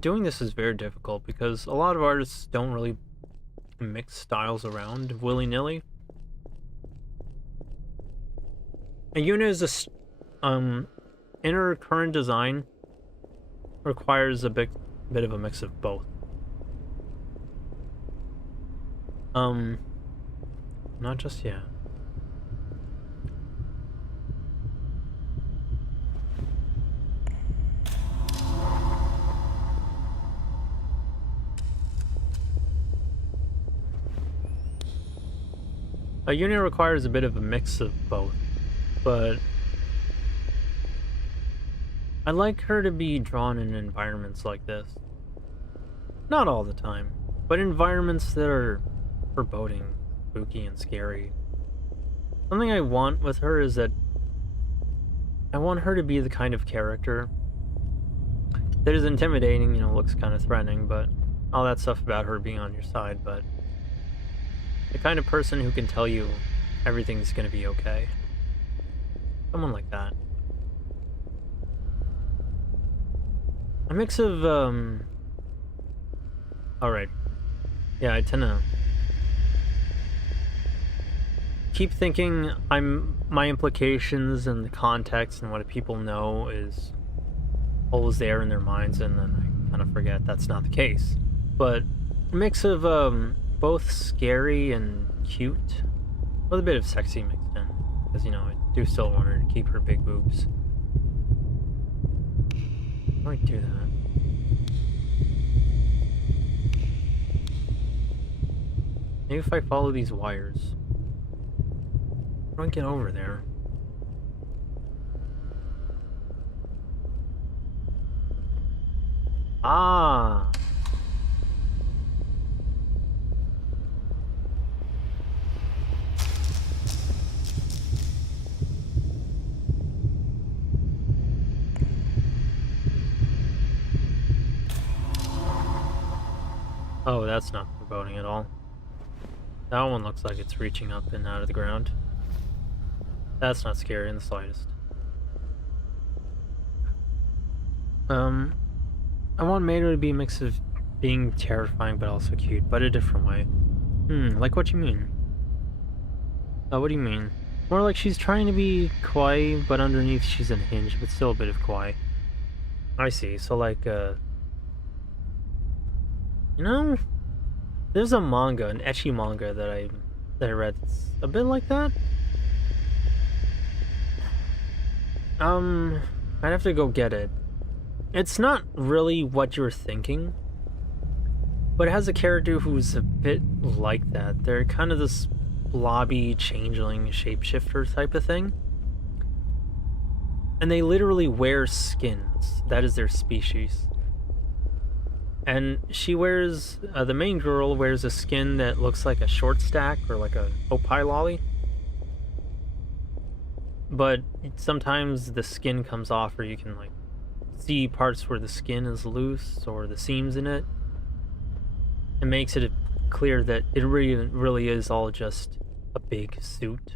doing this is very difficult because a lot of artists don't really mix styles around willy-nilly. And Yu-nee is inner current design requires a bit of a mix of both. Not just yet. Yu-nee requires a bit of a mix of both, but I like her to be drawn in environments like this. Not all the time, but environments that are foreboding, spooky, and scary. Something I want with her is that I want her to be the kind of character that is intimidating, looks kind of threatening, but all that stuff about her being on your side, but the kind of person who can tell you everything's gonna be okay. Someone like that. A mix of, alright. Yeah, I tend to keep thinking my implications and the context and what people know is always there in their minds, and then I kind of forget that's not the case. But a mix of both scary and cute, with a bit of sexy mixed in, because I do still want her to keep her big boobs. I might do that. Maybe if I follow these wires. How do I get over there? Ah! Oh, that's not foreboding at all. That one looks like it's reaching up and out of the ground. That's not scary in the slightest. I want Mato to be a mix of being terrifying but also cute, but a different way. Like what you mean? What do you mean? More like she's trying to be kawaii, but underneath she's unhinged, but still a bit of kawaii. I see, so like, there's a manga, an ecchi manga that I read that's a bit like that. I'd have to go get it. It's not really what you're thinking, but it has a character who's a bit like that. They're kind of this blobby, changeling, shapeshifter type of thing. And they literally wear skins. That is their species. And she wears, the main girl wears a skin that looks like a short stack or like a opie lolly. But sometimes the skin comes off, or you can like see parts where the skin is loose or the seams in it. It makes it clear that it really is all just a big suit.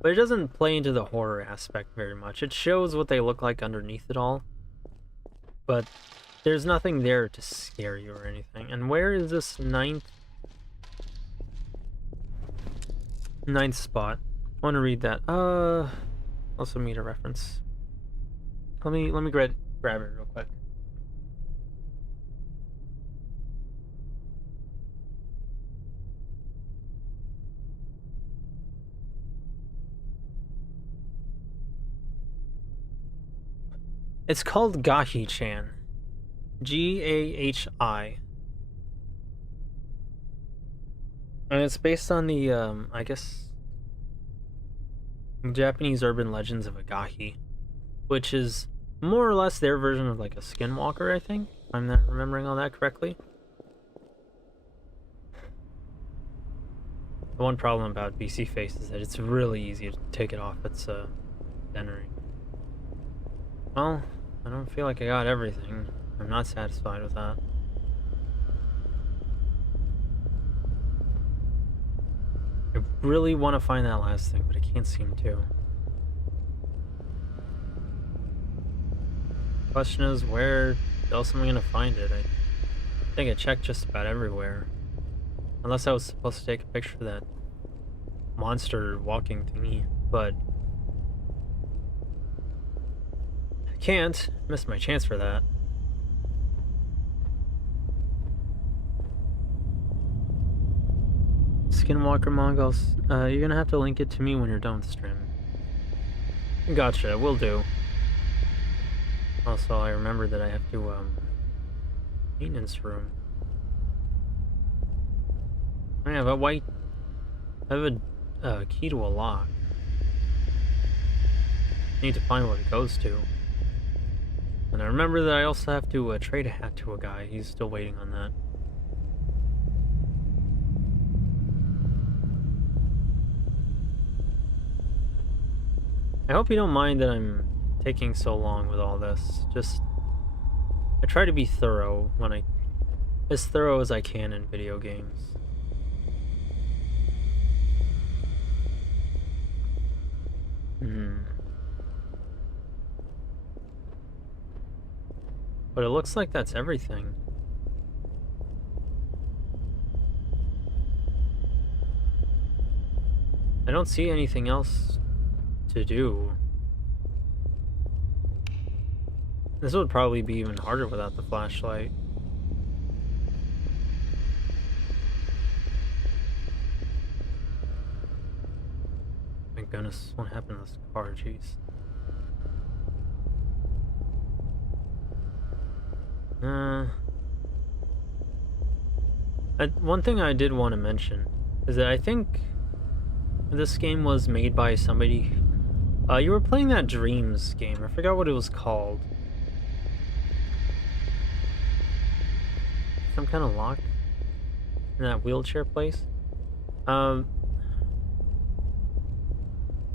But it doesn't play into the horror aspect very much. It shows what they look like underneath it all. But there's nothing there to scare you or anything. And where is this ninth spot? I want to read that. Also meet a reference. Let me grab it real quick. It's called Gahi-chan. Gahi. And it's based on the, I guess, Japanese urban legends of a Gahi, which is more or less their version of like a skinwalker, I think. If I'm not remembering all that correctly. The one problem about BC Face is that it's really easy to take it off its itinerary. Well, I don't feel like I got everything. I'm not satisfied with that. I really want to find that last thing, but I can't seem to. Question is, where else am I gonna find it? I think I checked just about everywhere. Unless I was supposed to take a picture of that monster walking thingy, but I can't. Missed my chance for that. Skinwalker Mongols, you're gonna have to link it to me when you're done with the stream. Gotcha, will do. Also, I remember that I have to, maintenance room. I have a white I have a key to a lock. I need to find what it goes to. And I remember that I also have to trade a hat to a guy. He's still waiting on that. I hope you don't mind that I'm taking so long with all this. Just, I try to be thorough as thorough as I can in video games. But it looks like that's everything. I don't see anything else to do. This would probably be even harder without the flashlight. My goodness, what happened to this car? Jeez. One thing I did want to mention is that I think this game was made by somebody. You were playing that Dreams game. I forgot what it was called. Some kind of lock in that wheelchair place.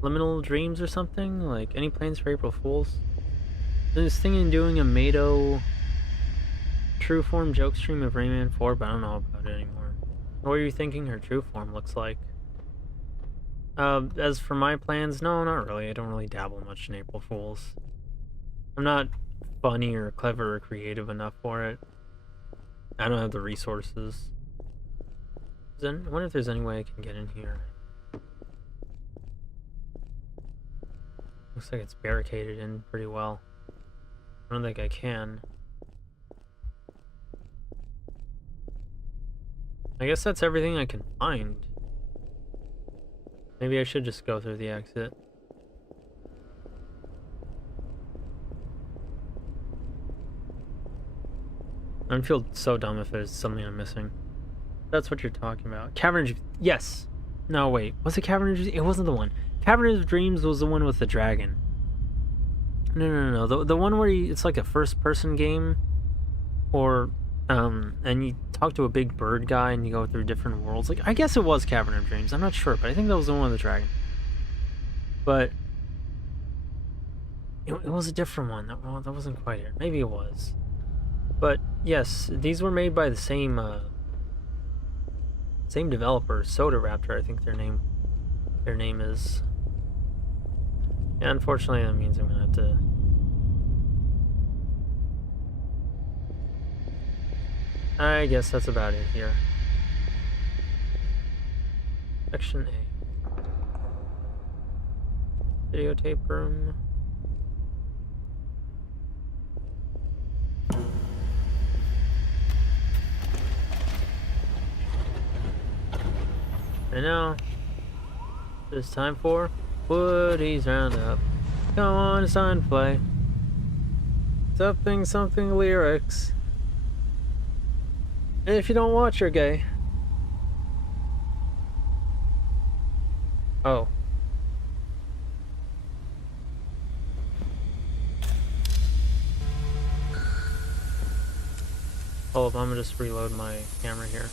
Liminal Dreams or something? Like, any plans for April Fools? I was thinking of doing a Mado true form joke stream of Rayman 4, but I don't know about it anymore. What are you thinking her true form looks like? As for my plans, no, not really. I don't really dabble much in April Fools. I'm not funny or clever or creative enough for it. I don't have the resources. I wonder if there's any way I can get in here. Looks like it's barricaded in pretty well. I don't think I can. I guess that's everything I can find. Maybe I should just go through the exit. I'd feel so dumb if there's something I'm missing. That's what you're talking about. Cavern of... Yes! No, wait. Was it Cavern of... It wasn't the one. Cavern of Dreams was the one with the dragon. No. The one where it's like a first-person game. Or... and you talk to a big bird guy and you go through different worlds. Like, I guess it was Cavern of Dreams. I'm not sure, but I think that was the one with the dragon. But it was a different one. That wasn't quite it. Maybe it was. But yes, these were made by the same developer, Soda Raptor. I think their name is. Yeah, unfortunately, that means I'm gonna have to. I guess that's about it here. Section A. Videotape room. And now, it's time for Woody's Roundup. Come on, it's time to play. Something lyrics. And if you don't watch, you're gay. Oh. Hold up, I'm gonna just reload my camera here.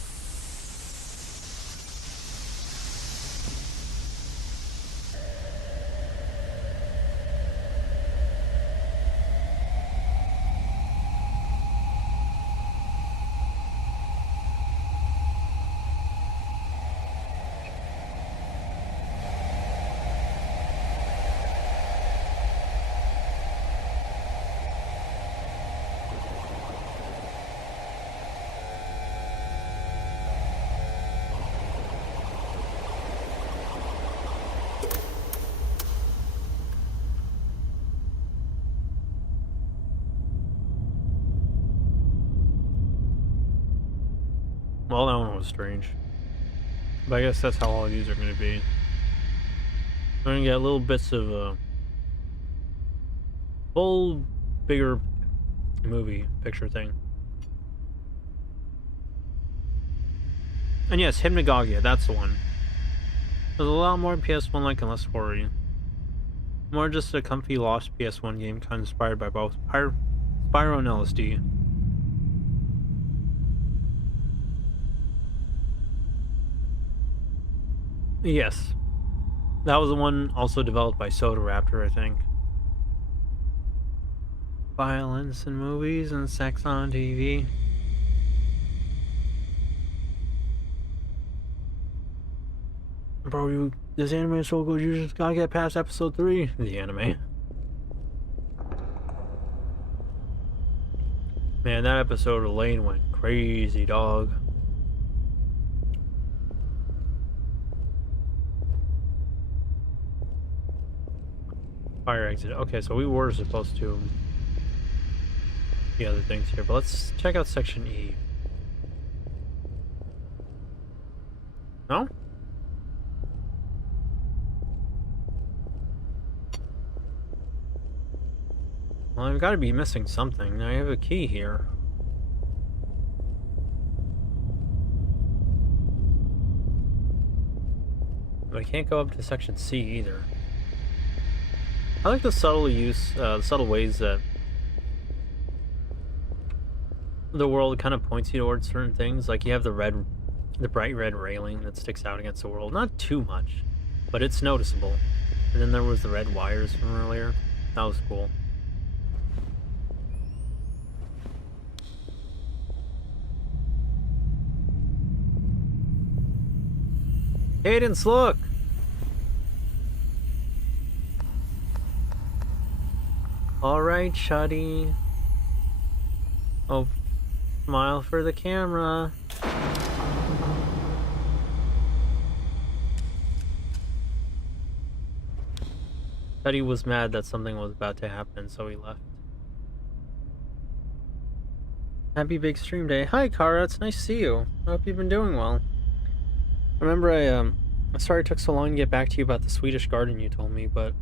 Well, that one was strange. But I guess that's how all of these are going to be. I'm going to get little bits of a full, bigger movie picture thing. And yes, Hypnagogia, that's the one. There's a lot more PS1 like and less horror. More just a comfy lost PS1 game kind of inspired by both Spyro and LSD. Yes. That was the one also developed by Soda Raptor, I think. Violence in movies and sex on TV. Bro, this anime is so good, you just gotta get past episode 3. The anime. Man, that episode of Lane went crazy, dog. Fire exit. Okay, so we were supposed to the other things here, but let's check out section E. No? Well, I've got to be missing something. I have a key here. But I can't go up to section C either. I like the subtle ways that the world kind of points you towards certain things. Like you have the bright red railing that sticks out against the world. Not too much, but it's noticeable. And then there was the red wires from earlier. That was cool. Cadence, look! Alright, Shuddy. Oh, smile for the camera. Shuddy was mad that something was about to happen, so he left. Happy big stream day. Hi, Kara. It's nice to see you. I hope you've been doing well. Remember, I'm sorry it took so long to get back to you about the Swedish garden you told me, but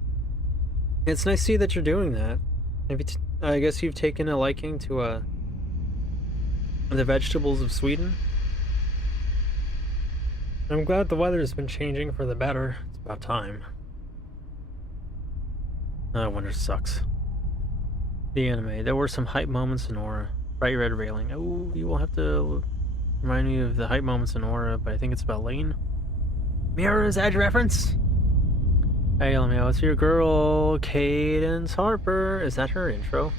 it's nice to see that you're doing that. Maybe I guess you've taken a liking to the vegetables of Sweden. I'm glad the weather's been changing for the better. It's about time. Winter sucks. The anime. There were some hype moments in Aura. Bright red railing. Oh, you will have to remind me of the hype moments in Aura, but I think it's about Lane. Mirror's Edge reference? Hey, LMAO, it's your girl, Cadence Harper. Is that her intro?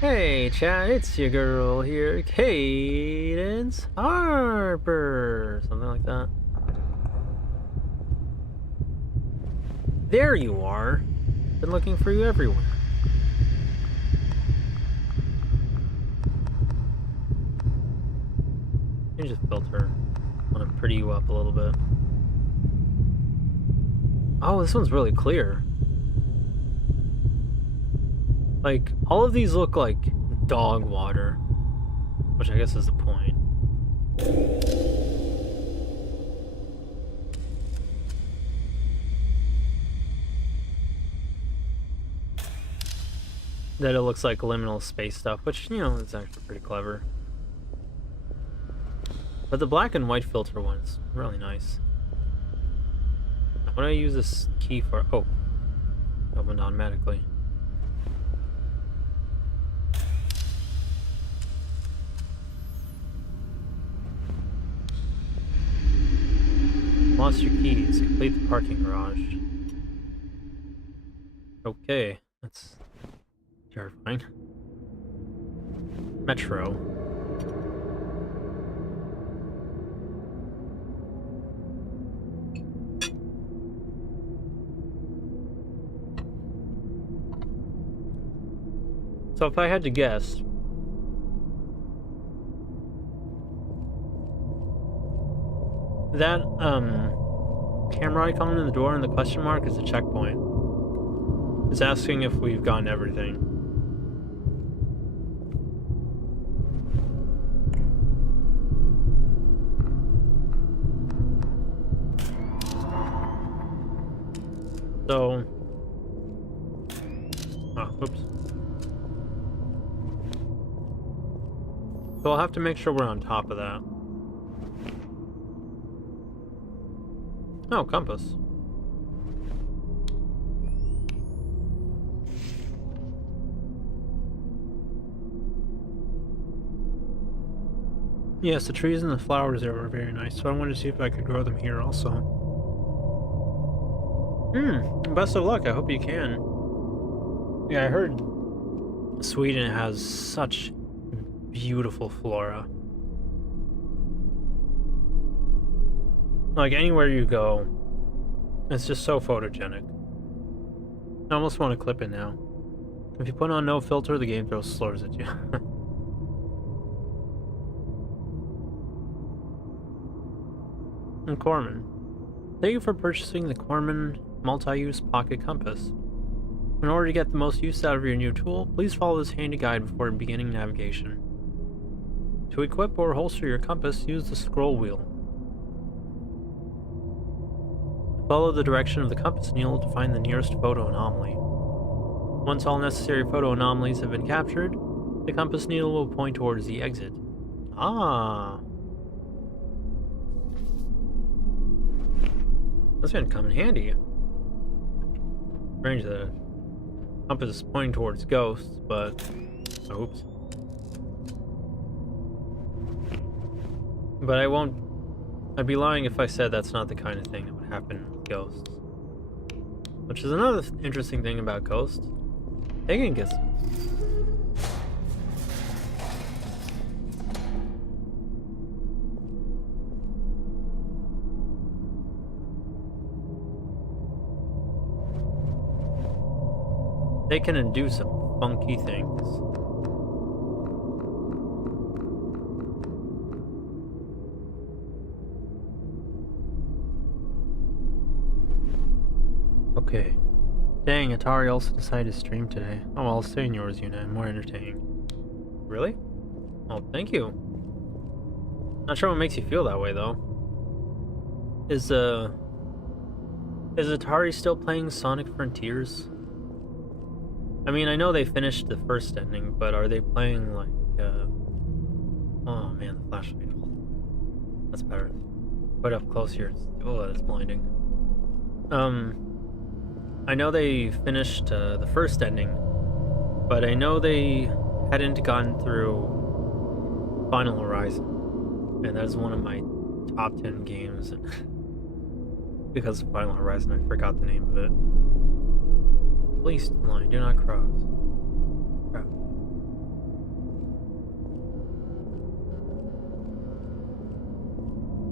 Hey, chat, it's your girl here, Cadence Harper. Something like that. There you are. Been looking for you everywhere. You just filter. I want to pretty you up a little bit. Oh, this one's really clear. Like, all of these look like dog water, which I guess is the point. That it looks like liminal space stuff, which, you know, it's actually pretty clever. But the black and white filter one is really nice. What do I use this key for? Oh, opened automatically. Lost your keys. Complete the parking garage. Okay, that's terrifying. Metro. So if I had to guess, that camera icon in the door and the question mark is a checkpoint. It's asking if we've gotten everything. So, oops. So I'll have to make sure we're on top of that. Oh, compass. Yes, the trees and the flowers there were very nice, so I wanted to see if I could grow them here also. Best of luck, I hope you can. Yeah, I heard Sweden has such beautiful flora. Like, anywhere you go, it's just so photogenic. I almost want to clip it now. If you put on no filter, the game throws slurs at you. And Corman. Thank you for purchasing the Corman multi-use pocket compass. In order to get the most use out of your new tool, please follow this handy guide before beginning navigation. To equip or holster your compass, use the scroll wheel. Follow the direction of the compass needle to find the nearest photo anomaly. Once all necessary photo anomalies have been captured, the compass needle will point towards the exit. Ah! That's gonna come in handy. Strange that compass is pointing towards ghosts, but... oops. But I'd be lying if I said that's not the kind of thing that would happen with ghosts. Which is another interesting thing about ghosts. They can get... they can do some funky things. Okay. Dang, Atari also decided to stream today. Oh well, I'll stay in yours, Yu-nee. More entertaining. Really? Oh, thank you. Not sure what makes you feel that way, though. Is Atari still playing Sonic Frontiers? I mean, I know they finished the first ending, but are they playing, like, oh man, the flashlight. That's better. Put up close here. Oh, that's blinding. I know they finished the first ending, but I know they hadn't gotten through Final Horizon, and that is one of my top 10 games. And because of Final Horizon, I forgot the name of it. Please line, do not cross. Crap.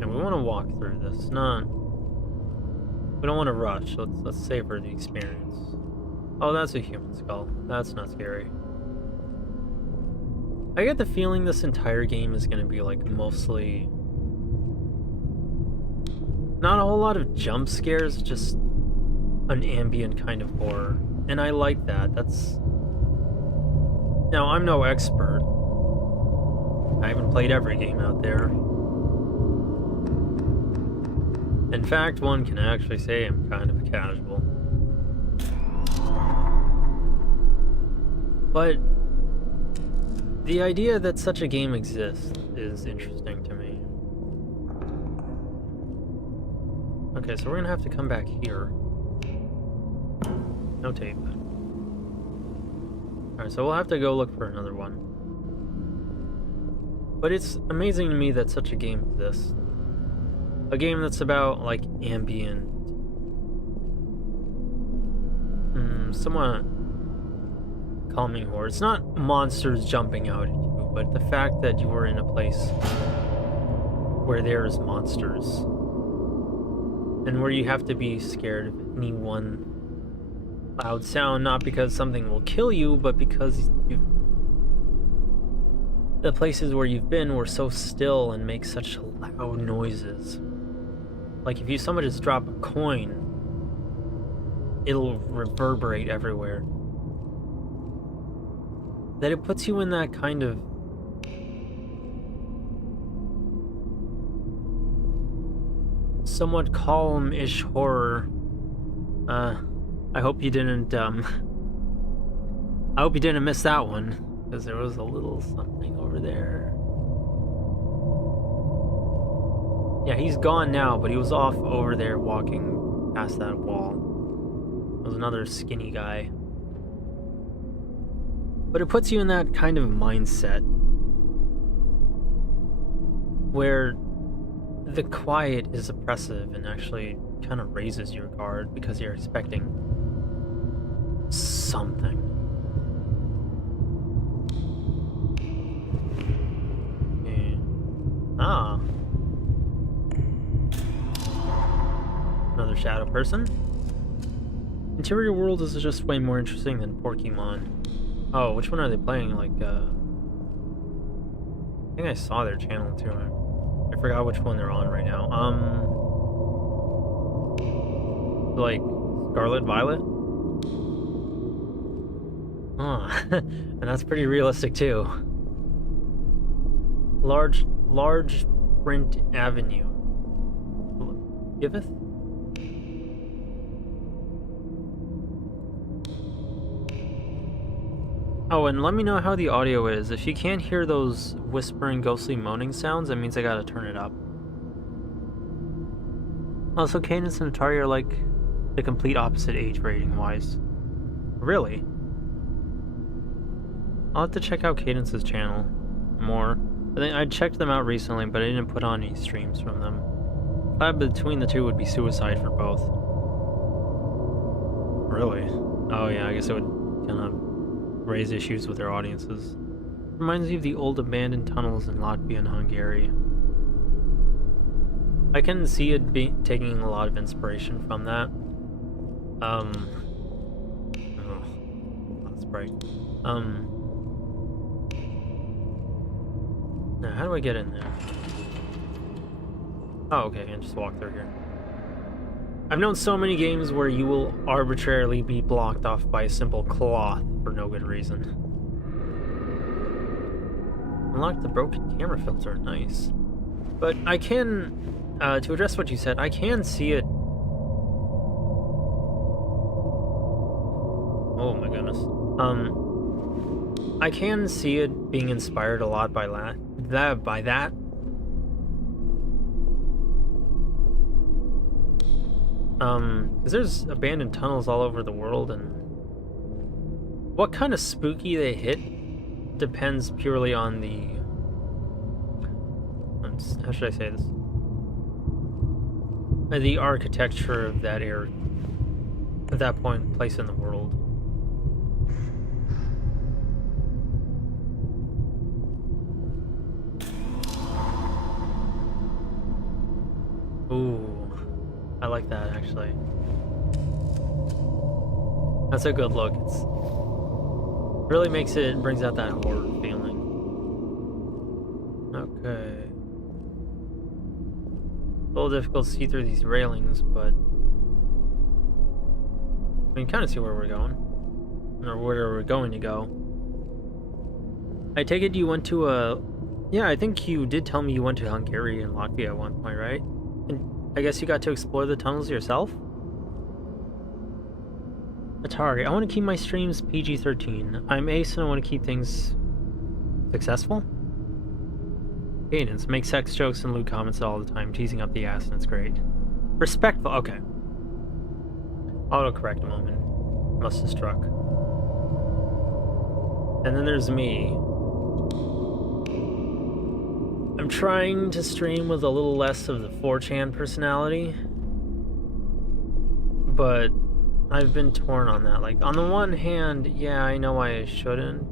And we want to walk through this, not. We don't want to rush. Let's savor the experience. Oh, that's a human skull. That's not scary. I get the feeling this entire game is going to be like mostly not a whole lot of jump scares, just an ambient kind of horror. And I like that. That's... Now, I'm no expert. I haven't played every game out there. In fact, one can actually say I'm kind of a casual. But the idea that such a game exists is interesting to me. Okay, so we're gonna have to come back here. No tape. Alright, so we'll have to go look for another one. But it's amazing to me that such a game exists. A game that's about, like, ambient... somewhat calming horror. It's not monsters jumping out at you, but the fact that you were in a place where there's monsters. And where you have to be scared of any one loud sound, not because something will kill you, but because the places where you've been were so still and make such loud noises. Like if someone just drop a coin, it'll reverberate everywhere. That it puts you in that kind of somewhat calm-ish horror. I hope you didn't, I hope you didn't miss that one, because there was a little something over there. Yeah, he's gone now, but he was off over there walking past that wall. It was another skinny guy. But it puts you in that kind of mindset where the quiet is oppressive and actually kind of raises your guard because you're expecting something. Okay. Ah. Another shadow person. Interior world is just way more interesting than Pokemon. Oh, which one are they playing? Like, I think I saw their channel too. I forgot which one they're on right now. Like Scarlet Violet? Oh, and that's pretty realistic too. Large print avenue. Giveth? Oh, and let me know how the audio is. If you can't hear those whispering, ghostly moaning sounds, that means I gotta turn it up. Also, Cadence and Atari are like the complete opposite age rating-wise. Really? I'll have to check out Cadence's channel more. I think I checked them out recently, but I didn't put on any streams from them. Between the two would be suicide for both. Really? Oh yeah, I guess it would kind of raise issues with their audiences. Reminds me of the old abandoned tunnels in Latvia and Hungary. I can see it taking a lot of inspiration from that. Oh, that's bright. Now, how do I get in there? Oh, okay, I can just walk through here. I've known so many games where you will arbitrarily be blocked off by a simple cloth for no good reason. Unlock the broken camera filter, nice. But I can, to address what you said, I can see it. Oh my goodness. I can see it being inspired a lot by that. Because there's abandoned tunnels all over the world, and what kind of spooky they hit depends purely on the, how should I say this? The architecture of that area, at that place in the world. Ooh. I like that, actually. That's a good look. It's really brings out that horror feeling. Okay. A little difficult to see through these railings, but we can kind of see where we're going. Or where we're going to go. I take it you went to yeah, I think you did tell me you went to Hungary and Latvia at one point, right? And I guess you got to explore the tunnels yourself? Atari, I want to keep my streams PG-13. I'm ace and I want to keep things successful. Cadence, make sex jokes and lewd comments all the time, teasing up the ass, and it's great. Respectful, okay. Autocorrect moment. Must have struck. And then there's me. I'm trying to stream with a little less of the 4chan personality, but I've been torn on that. Like, on the one hand, yeah, I know I shouldn't.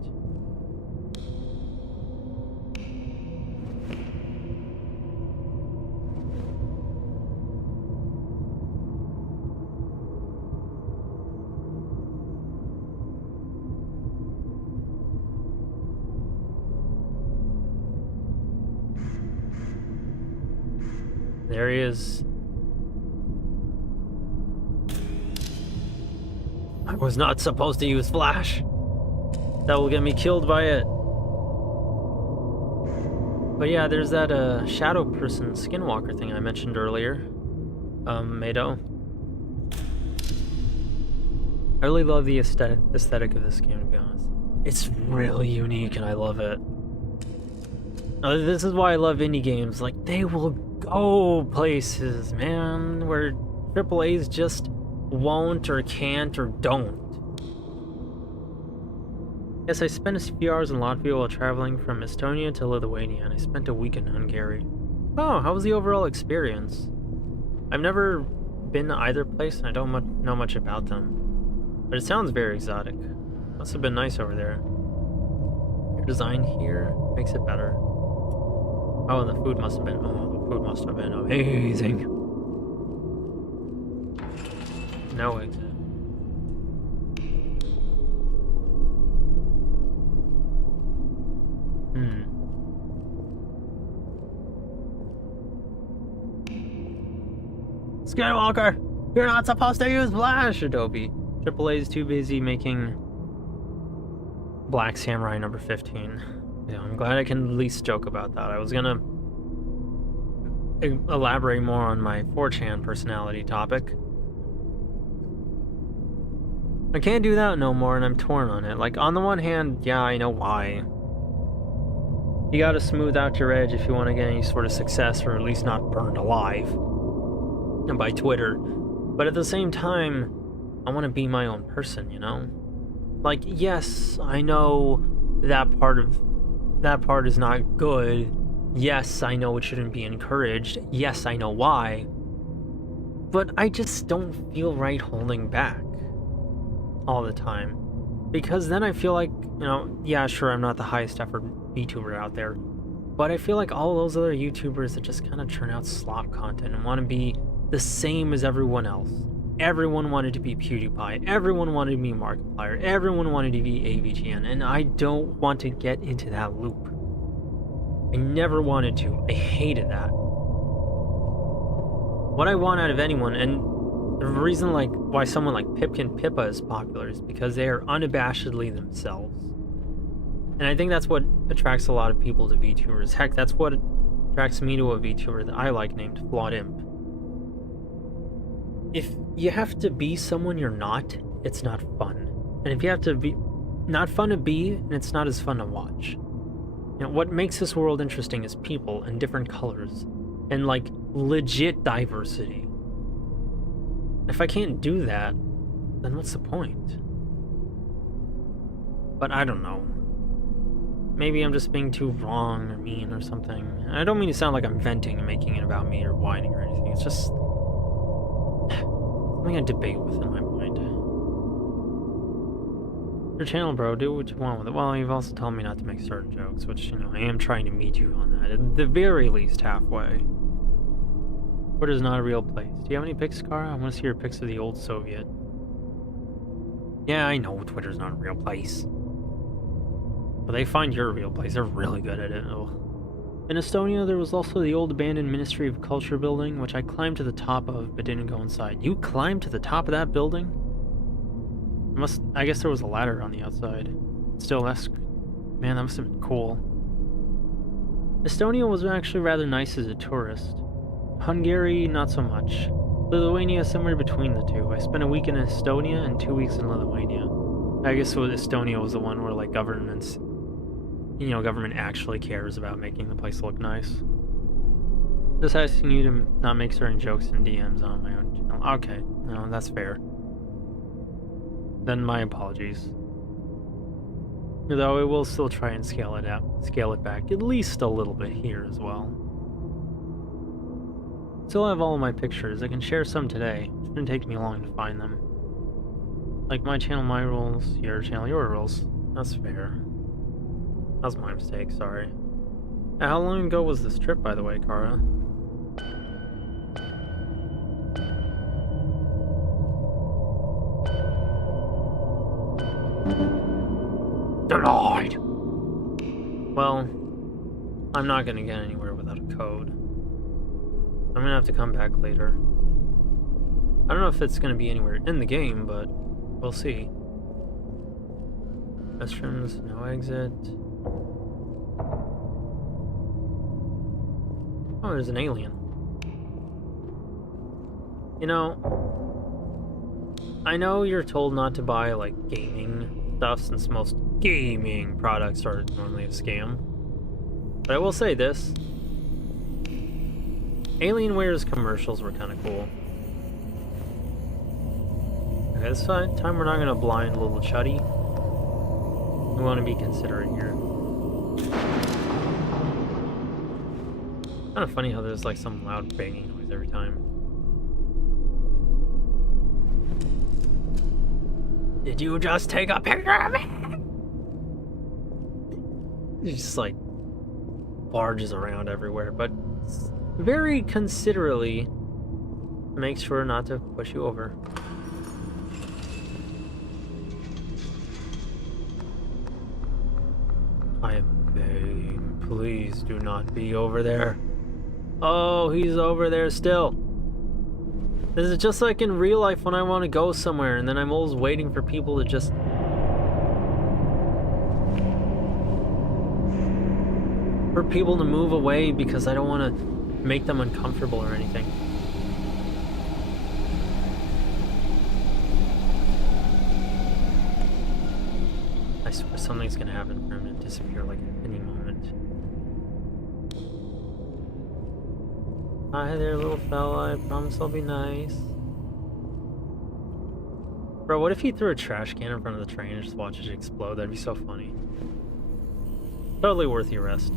There he is. I was not supposed to use flash. That will get me killed by it. But yeah, there's that shadow person skinwalker thing I mentioned earlier. Mado. I really love the aesthetic of this game, to be honest. It's really unique and I love it. This is why I love indie games. Like, they will go places, man, where AAAs just won't or can't or don't. Yes, I spent a few hours in Latvia while traveling from Estonia to Lithuania, and I spent a week in Hungary. Oh, how was the overall experience? I've never been to either place, and I don't know much about them. But it sounds very exotic. Must have been nice over there. Your design here makes it better. Oh, and the food must have been... Oh, the food must have been amazing. No exit. Skywalker, you're not supposed to use Flash, Adobe. AAA's too busy making Black Samurai number 15. Yeah, I'm glad I can at least joke about that. I was gonna elaborate more on my 4chan personality topic. I can't do that no more, and I'm torn on it. Like, on the one hand, yeah, I know why. You gotta smooth out your edge if you want to get any sort of success, or at least not burned alive by Twitter. But at the same time, I want to be my own person, you know? Like, yes, I know that part is not good. Yes, I know it shouldn't be encouraged. Yes, I know why. But I just don't feel right holding back all the time. Because then I feel like, you know, yeah, sure, I'm not the highest effort VTuber out there, but I feel like all those other YouTubers that just kind of churn out slop content and want to be the same as everyone else. Everyone wanted to be PewDiePie, everyone wanted to be Markiplier, everyone wanted to be AVGN, and I don't want to get into that loop. I never wanted to. I hated that. What I want out of anyone, and the reason like why someone like Pipkin Pippa is popular is because they are unabashedly themselves. And I think that's what attracts a lot of people to VTubers. Heck, that's what attracts me to a VTuber that I like named Flawed Imp. If you have to be someone you're not, it's not fun. And if you have to be not fun to be, and it's not as fun to watch. You know, what makes this world interesting is people and different colors and like legit diversity. If I can't do that, then what's the point? But I don't know. Maybe I'm just being too wrong or mean or something. And I don't mean to sound like I'm venting and making it about me or whining or anything. It's just something I debate with in my mind. Your channel, bro. Do what you want with it. Well, you've also told me not to make certain jokes, which, you know, I am trying to meet you on that. At the very least, halfway. Twitter's not a real place. Do you have any pics, Kara? I want to see your pics of the old Soviet. Yeah, I know Twitter's not a real place. But they find your real place. They're really good at it. Ugh. In Estonia, there was also the old abandoned Ministry of Culture building, which I climbed to the top of, but didn't go inside. You climbed to the top of that building? I guess there was a ladder on the outside. Still, man, that must have been cool. Estonia was actually rather nice as a tourist. Hungary, not so much. Lithuania, somewhere between the two. I spent a week in Estonia and 2 weeks in Lithuania. I guess Estonia was the one where, like, government actually cares about making the place look nice. Just asking you to not make certain jokes and DMs on my own channel. Okay, no, that's fair. Then my apologies. Though I will still try and scale it back at least a little bit here as well. Still have all of my pictures. I can share some today. It shouldn't take me long to find them. Like my channel, my rules. Your channel, your rules. That's fair. That was my mistake, sorry. How long ago was this trip, by the way, Kara? Denied! Well, I'm not gonna get anywhere without a code. I'm gonna have to come back later. I don't know if it's gonna be anywhere in the game, but we'll see. Restrooms, no exit. Oh, there's an alien. You know, I know you're told not to buy, like, gaming stuff since most gaming products are normally a scam. But I will say this. Alienware's commercials were kind of cool. Okay, this time we're not gonna blind little Chuddy. We want to be considerate here. Kind of funny how there's like some loud banging noise every time. Did you just take a picture of me? He just like barges around everywhere, but very considerately makes sure not to push you over. I am begging, please do not be over there. Oh, he's over there still. This is just like in real life when I want to go somewhere and then I'm always waiting for people to just... for people to move away because I don't want to make them uncomfortable or anything. I swear something's gonna happen for him to disappear like at any moment. Hi there, little fella. I promise I'll be nice. Bro, what if he threw a trash can in front of the train and just watched it explode? That'd be so funny. Totally worth the arrest.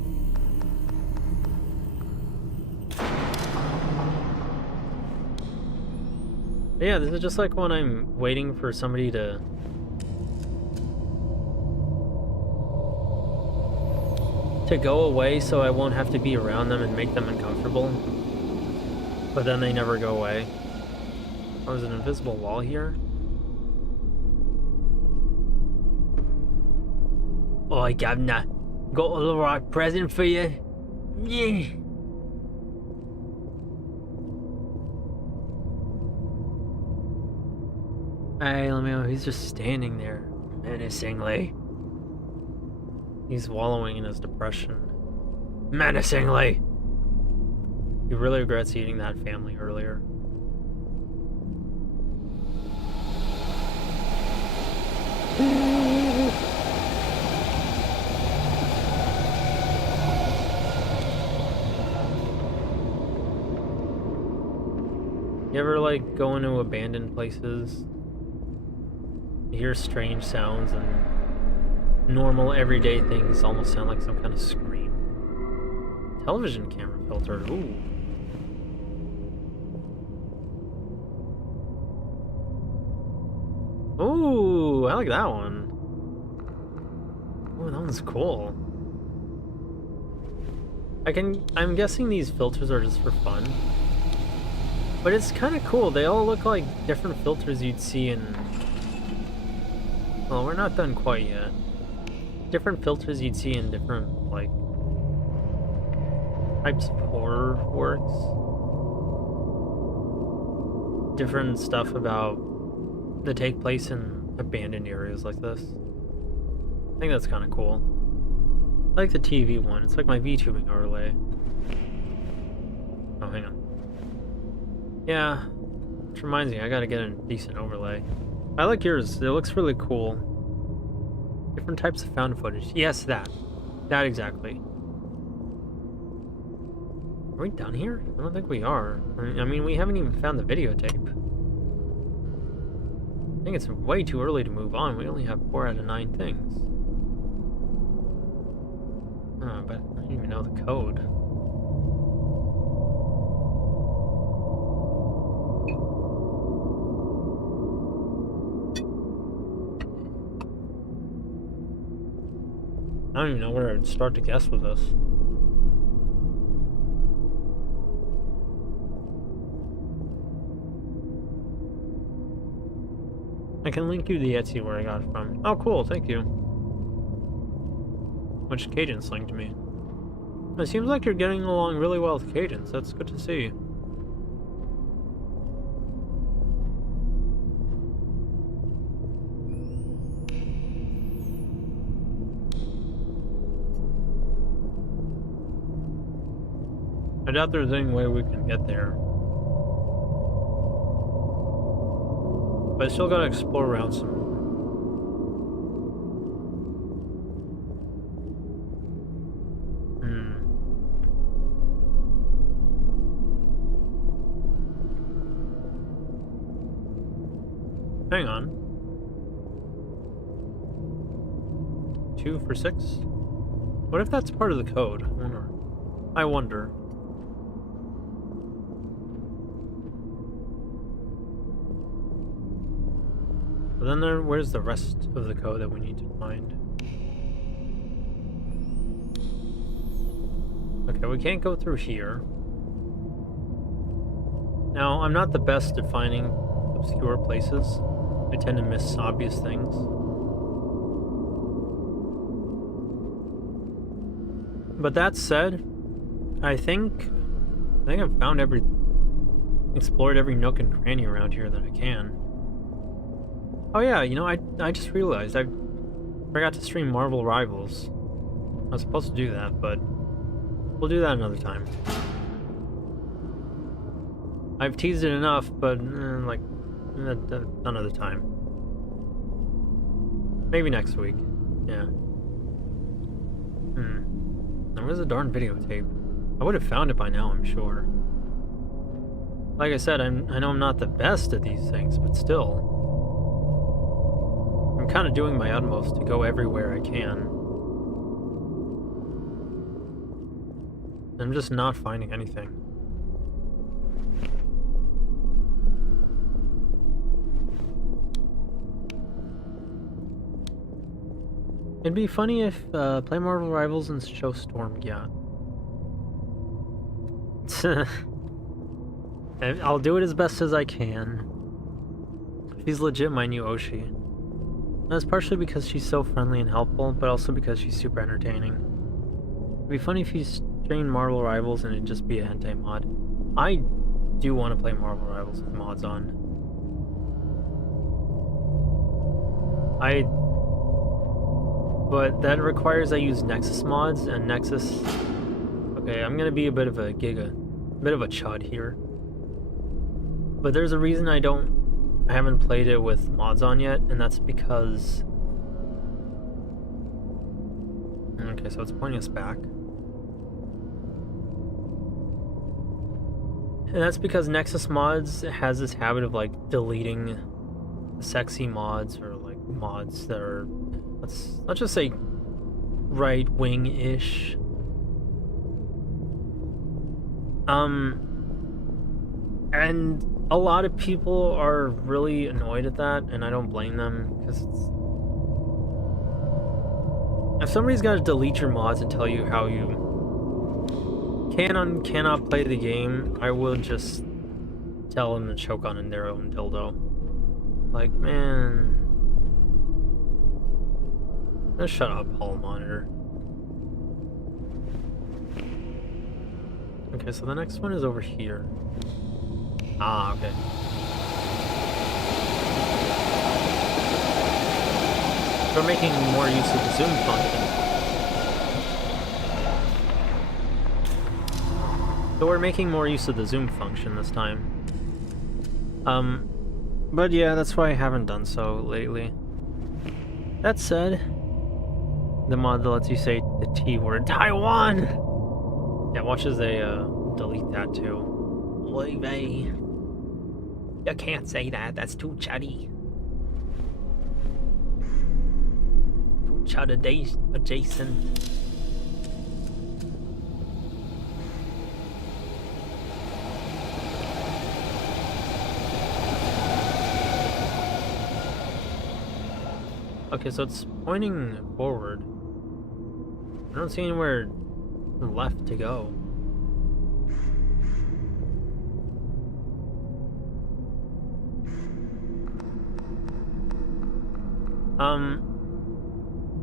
But yeah, this is just like when I'm waiting for somebody to... go away so I won't have to be around them and make them uncomfortable. But then they never go away. Oh, there's an invisible wall here? Oh, Governor. Got a little right present for you. Yeah. Hey, let me know. He's just standing there menacingly. He's wallowing in his depression. Menacingly! He really regrets eating that family earlier. You ever, like, go into abandoned places? You hear strange sounds and normal, everyday things almost sound like some kind of scream. Television camera filter, ooh. Ooh, I like that one. Ooh, that one's cool. I'm guessing these filters are just for fun. But it's kind of cool. They all look like different filters you'd see in... Well, we're not done quite yet. Different filters you'd see in different, like, types of horror works. Different stuff about that take place in abandoned areas like this. I think that's kind of cool. I like the TV one. It's like my VTubing overlay. Oh, hang on. Yeah, which reminds me, I gotta get a decent overlay. I like yours. It looks really cool. Different types of found footage. Yes, that. That exactly. Are we done here? I don't think we are. I mean, we haven't even found the videotape. I think it's way too early to move on. We only have 4 out of 9 things. Oh, but I don't even know the code. I don't even know where I'd start to guess with this. I can link you the Etsy where I got it from. Oh, cool, thank you. Which Cadence linked me. It seems like you're getting along really well with Cadence. That's good to see. I doubt there's any way we can get there. But I still gotta explore around some. Hang on. 2 for 6? What if that's part of the code? I wonder. But then where's the rest of the code that we need to find? Okay, we can't go through here. Now, I'm not the best at finding obscure places. I tend to miss obvious things. But that said, I think I've found explored every nook and cranny around here that I can. Oh yeah, you know, I just realized I forgot to stream Marvel Rivals. I was supposed to do that, but we'll do that another time. I've teased it enough, but like another time. Maybe next week. Yeah. There was a darn videotape. I would have found it by now, I'm sure. Like I said, I know I'm not the best at these things, but still. I'm kind of doing my utmost to go everywhere I can. I'm just not finding anything. It'd be funny if play Marvel Rivals and show Storm, yeah. I'll do it as best as I can. She's legit my new Oshi. That's partially because she's so friendly and helpful, but also because she's super entertaining. It'd be funny if you streamed Marvel Rivals and it'd just be a hentai mod. I do want to play Marvel Rivals with mods on. But that requires I use Nexus mods, and Nexus... Okay, I'm gonna be a bit of a chud here. But there's a reason I haven't played it with mods on yet, and that's because... Okay, so it's pointing us back. And that's because Nexus mods has this habit of, like, deleting sexy mods, or, like, mods that are... Let's just say right-wing-ish. And a lot of people are really annoyed at that, and I don't blame them, because if somebody's got to delete your mods and tell you how you cannot play the game, I will just tell them to choke on their own dildo. Like, man... Just shut up, Hall Monitor. Okay, so the next one is over here. Ah, okay. We're making more use of the zoom function. So we're making more use of the zoom function this time. But yeah, that's why I haven't done so lately. That said, the mod that lets you say the T word, Taiwan! Yeah, watch as they delete that too. Wei, you can't say that, that's too chuddy. Too chud adjacent. Okay, so it's pointing forward. I don't see anywhere left to go.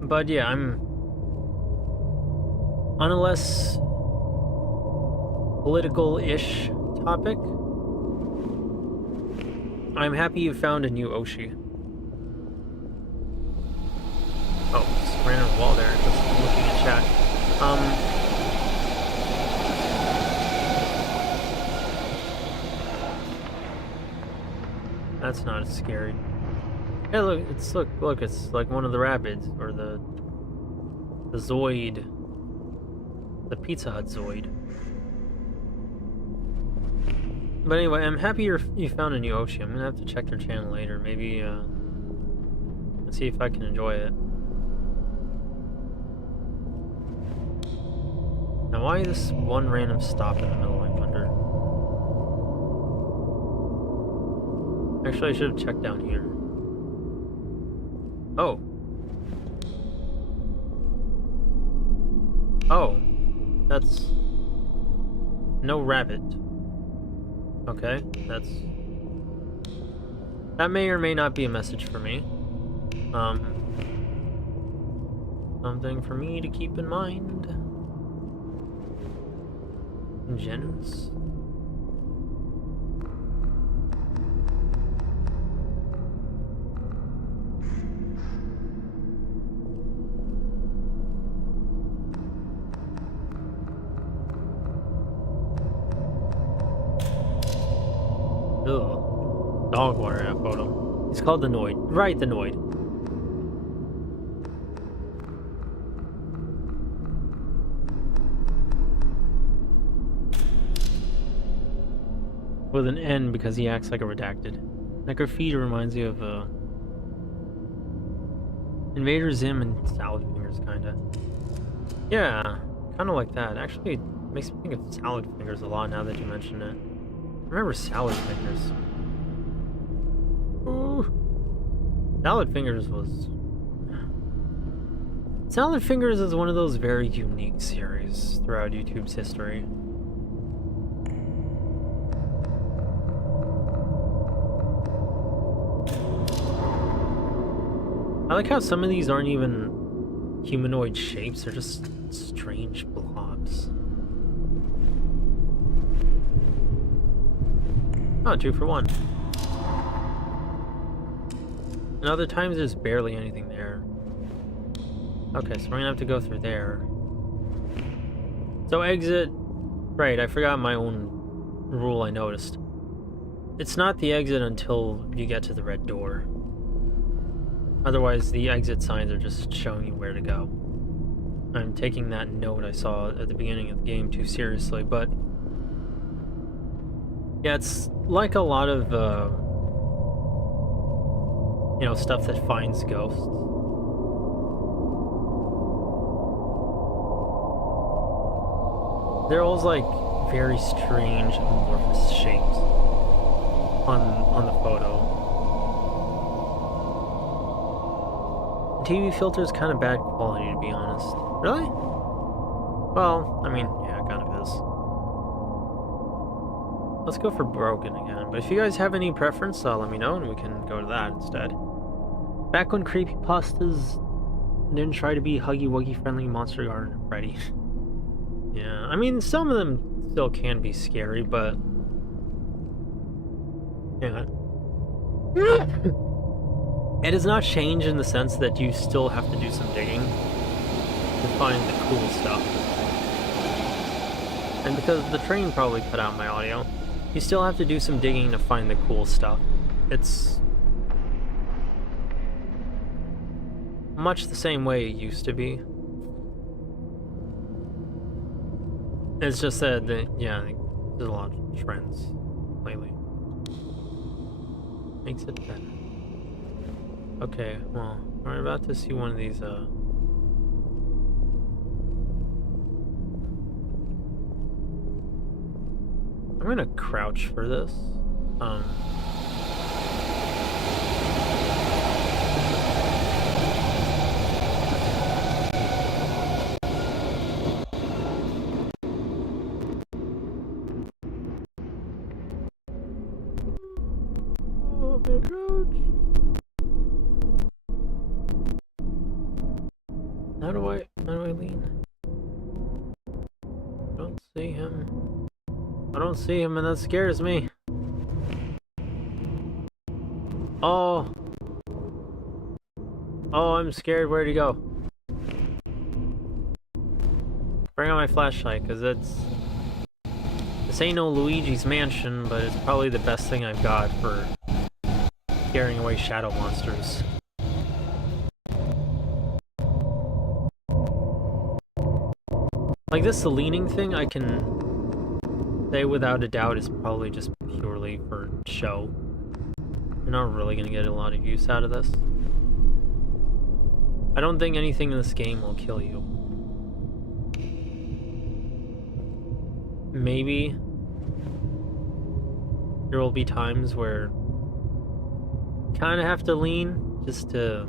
But yeah, I'm on a less political-ish topic. I'm happy you found a new Oshi. Oh, just ran on the wall there, just looking at chat. That's not as scary. Hey, look, it's like one of the rabbits, or the Zoid, the Pizza Hut Zoid. But anyway, I'm happy you found a new Oshi. I'm gonna have to check their channel later. Maybe, let's see if I can enjoy it. Now, why this one random stop in the middle, I wonder? Actually, I should have checked down here. Oh. Oh. That's... no rabbit. Okay, that's... that may or may not be a message for me. Something for me to keep in mind. Generous. Ugh. Dog water app photo. It's called the Noid. Right, the Noid. With an N because he acts like a redacted. That graffiti reminds you of Invader Zim and Salad Fingers, kinda. Yeah, kinda like that. Actually, it makes me think of Salad Fingers a lot now that you mention it. I remember Salad Fingers. Ooh. Salad Fingers was... Salad Fingers is one of those very unique series throughout YouTube's history. I like how some of these aren't even humanoid shapes, they're just strange blobs. Oh, 2 for 1. And other times there's barely anything there. Okay, so we're gonna have to go through there. So exit... Right, I forgot my own rule I noticed. It's not the exit until you get to the red door. Otherwise, the exit signs are just showing you where to go. I'm taking that note I saw at the beginning of the game too seriously, but... yeah, it's like a lot of, you know, stuff that finds ghosts. They're always like very strange amorphous shapes on the photo. The TV filter is kind of bad quality, to be honest. Really? Well, I mean, yeah, it kind of is. Let's go for broken again, but if you guys have any preference, let me know and we can go to that instead. Back when creepypastas didn't try to be Huggy Wuggy friendly, Monster Garden Freddy. Yeah, I mean, some of them still can be scary, but... yeah. It does not change in the sense that you still have to do some digging to find the cool stuff. And because the train probably cut out my audio, you still have to do some digging to find the cool stuff. It's much the same way it used to be. It's just that, yeah, there's a lot of trends lately. Makes it better. Okay, well, we're about to see one of these, I'm gonna crouch for this. Oh, I'm gonna crouch. How do I lean? I don't see him. I don't see him, and that scares me. Oh. Oh, I'm scared. Where'd he go? Bring out my flashlight, because it's... this ain't no Luigi's Mansion, but it's probably the best thing I've got for scaring away shadow monsters. Like this, the leaning thing, I can say without a doubt is probably just purely for show. You're not really gonna get a lot of use out of this. I don't think anything in this game will kill you. Maybe there will be times where you kind of have to lean just to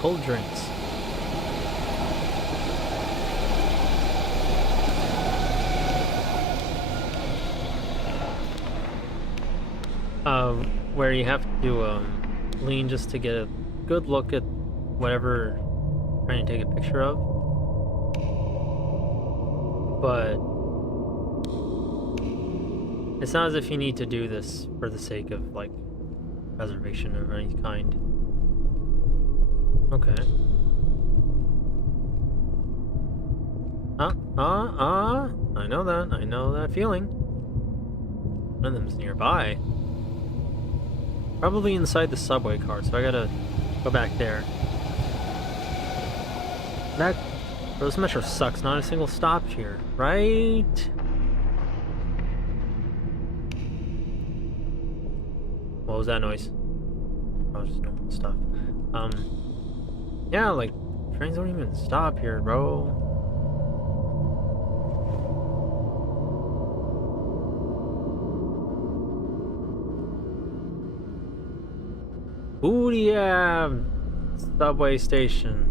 cold drinks. Where you have to lean just to get a good look at whatever you're trying to take a picture of. But it's not as if you need to do this for the sake of, like, preservation of any kind. Okay. I know that feeling. One of them's nearby. Probably inside the subway car, so I gotta go back there. This metro sucks, not a single stop here, right? What was that noise? Oh, just normal stuff. Yeah, like, trains don't even stop here, bro. Ooh, yeah, subway station.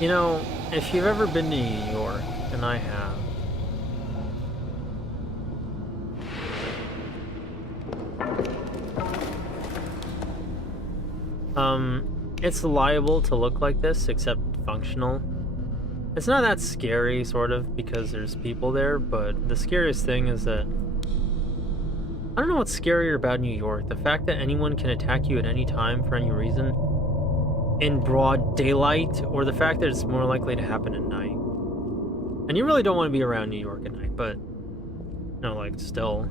You know, if you've ever been to New York, and I have, it's liable to look like this, except functional. It's not that scary, sort of, because there's people there, but the scariest thing is that I don't know what's scarier about New York. The fact that anyone can attack you at any time for any reason in broad daylight, or the fact that it's more likely to happen at night. And you really don't want to be around New York at night, but, you know, like, still.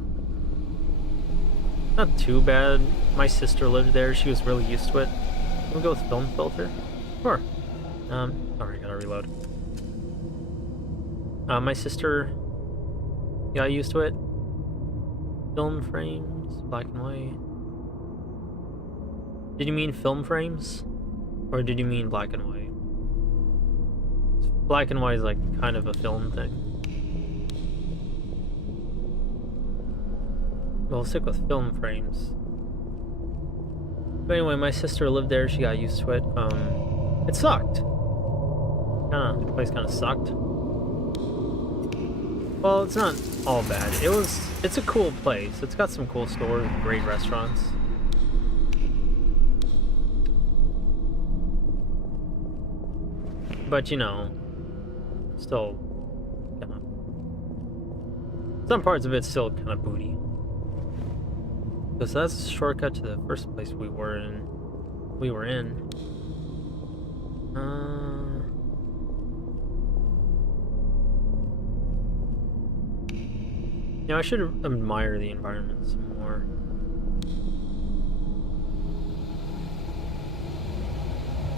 Not too bad. My sister lived there. She was really used to it. Can we go with film filter? Sure. Sorry, gotta reload. My sister got used to it. Film frames, black and white. Did you mean film frames? Or did you mean black and white? Black and white is like kind of a film thing. We'll stick with film frames. But anyway, my sister lived there, she got used to it. It sucked. The place kinda sucked. Well, it's not all bad. It's a cool place. It's got some cool stores and great restaurants. But, you know, still kinda, some parts of it's still kind of booty. So that's a shortcut to the first place we were in. You know, I should admire the environment some more.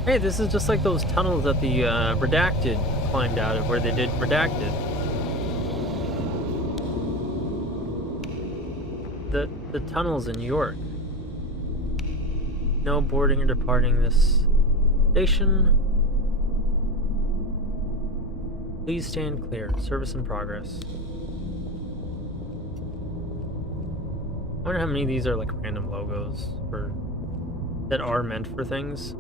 Hey, this is just like those tunnels that the Redacted climbed out of, where they did Redacted. The tunnels in New York. No boarding or departing this station. Please stand clear. Service in progress. I wonder how many of these are like random logos that are meant for things.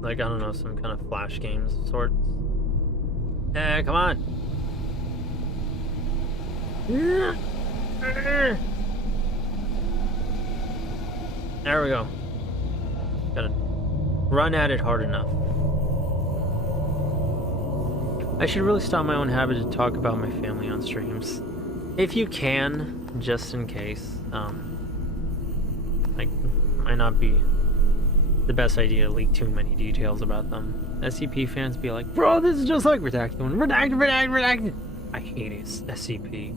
Like, I don't know, some kind of flash games of sorts. Come on! There we go. Gotta run at it hard enough. I should really stop my own habit to talk about my family on streams. If you can, just in case. Like, might not be the best idea to leak too many details about them. SCP fans be like, bro, this is just like Redacted one. Redacted. I hate it. SCP.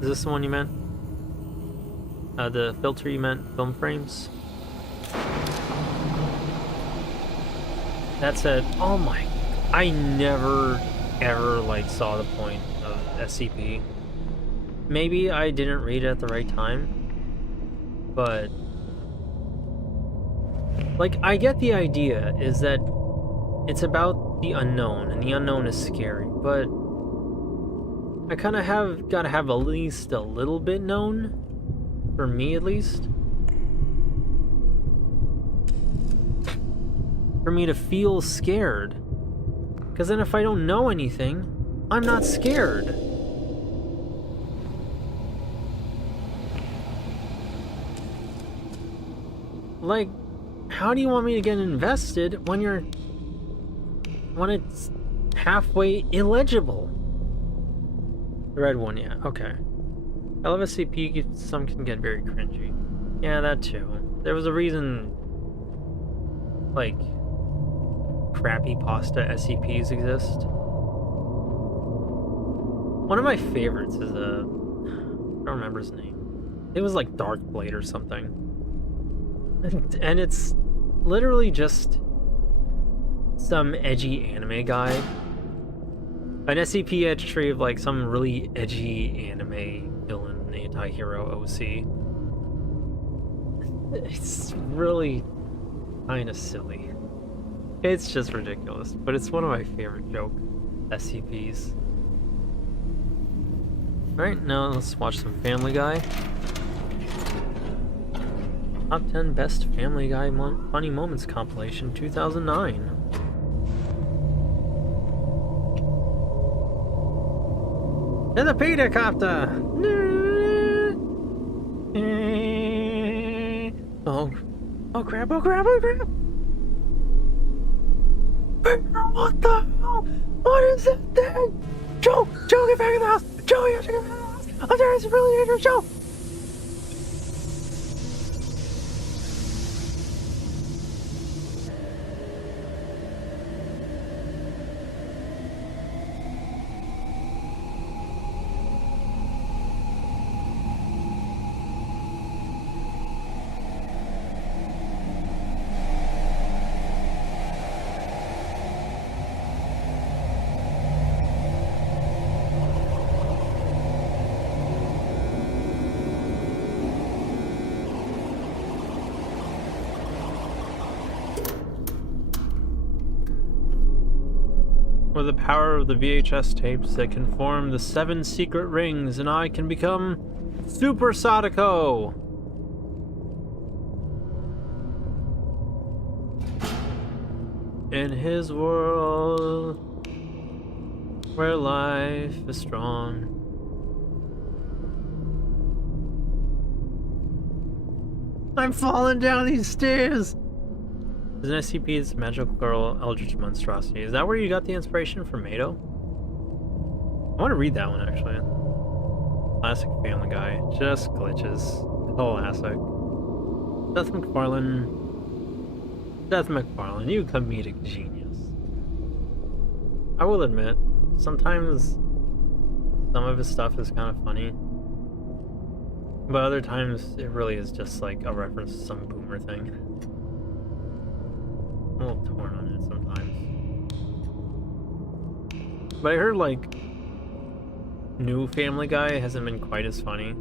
Is this the one you meant? The filter you meant film frames? That said, oh my, I never ever like saw the point of SCP. Maybe I didn't read it at the right time, but like I get the idea is that it's about the unknown and the unknown is scary, but I kind of gotta have at least a little bit known, for me at least, for me to feel scared. Because then if I don't know anything, I'm not scared. Like, how do you want me to get invested when it's halfway illegible? The red one, yeah, okay. I love SCP, some can get very cringy. Yeah, that too. There was a reason, like, crappy pasta SCPs exist. One of my favorites is I don't remember his name. It was like Dark Blade or something. And it's literally just some edgy anime guy. An SCP entry of like some really edgy anime villain, anti-hero OC. It's really kind of silly. It's just ridiculous, but it's one of my favorite joke SCPs. Alright, now let's watch some Family Guy. Top 10 Best Family Guy Funny Moments compilation 2009. To the Petercopter! Oh crap, oh crap, oh crap! What the hell? What is that thing? Joe, get back in the house! Joe, you have to get back in the house! I'm sorry, it's a really dangerous, Joe! With the power of the VHS tapes that can form the 7 secret rings, and I can become Super Sadako! In his world, where life is strong. I'm falling down these stairs! Is an SCP's Magical Girl Eldritch Monstrosity. Is that where you got the inspiration for Mado? I want to read that one, actually. Classic Family Guy. Just glitches. Classic. Seth MacFarlane, you comedic genius. I will admit, sometimes some of his stuff is kind of funny. But other times, it really is just like a reference to some boomer thing. I'm a little torn on it sometimes. But I heard, like, new Family Guy hasn't been quite as funny,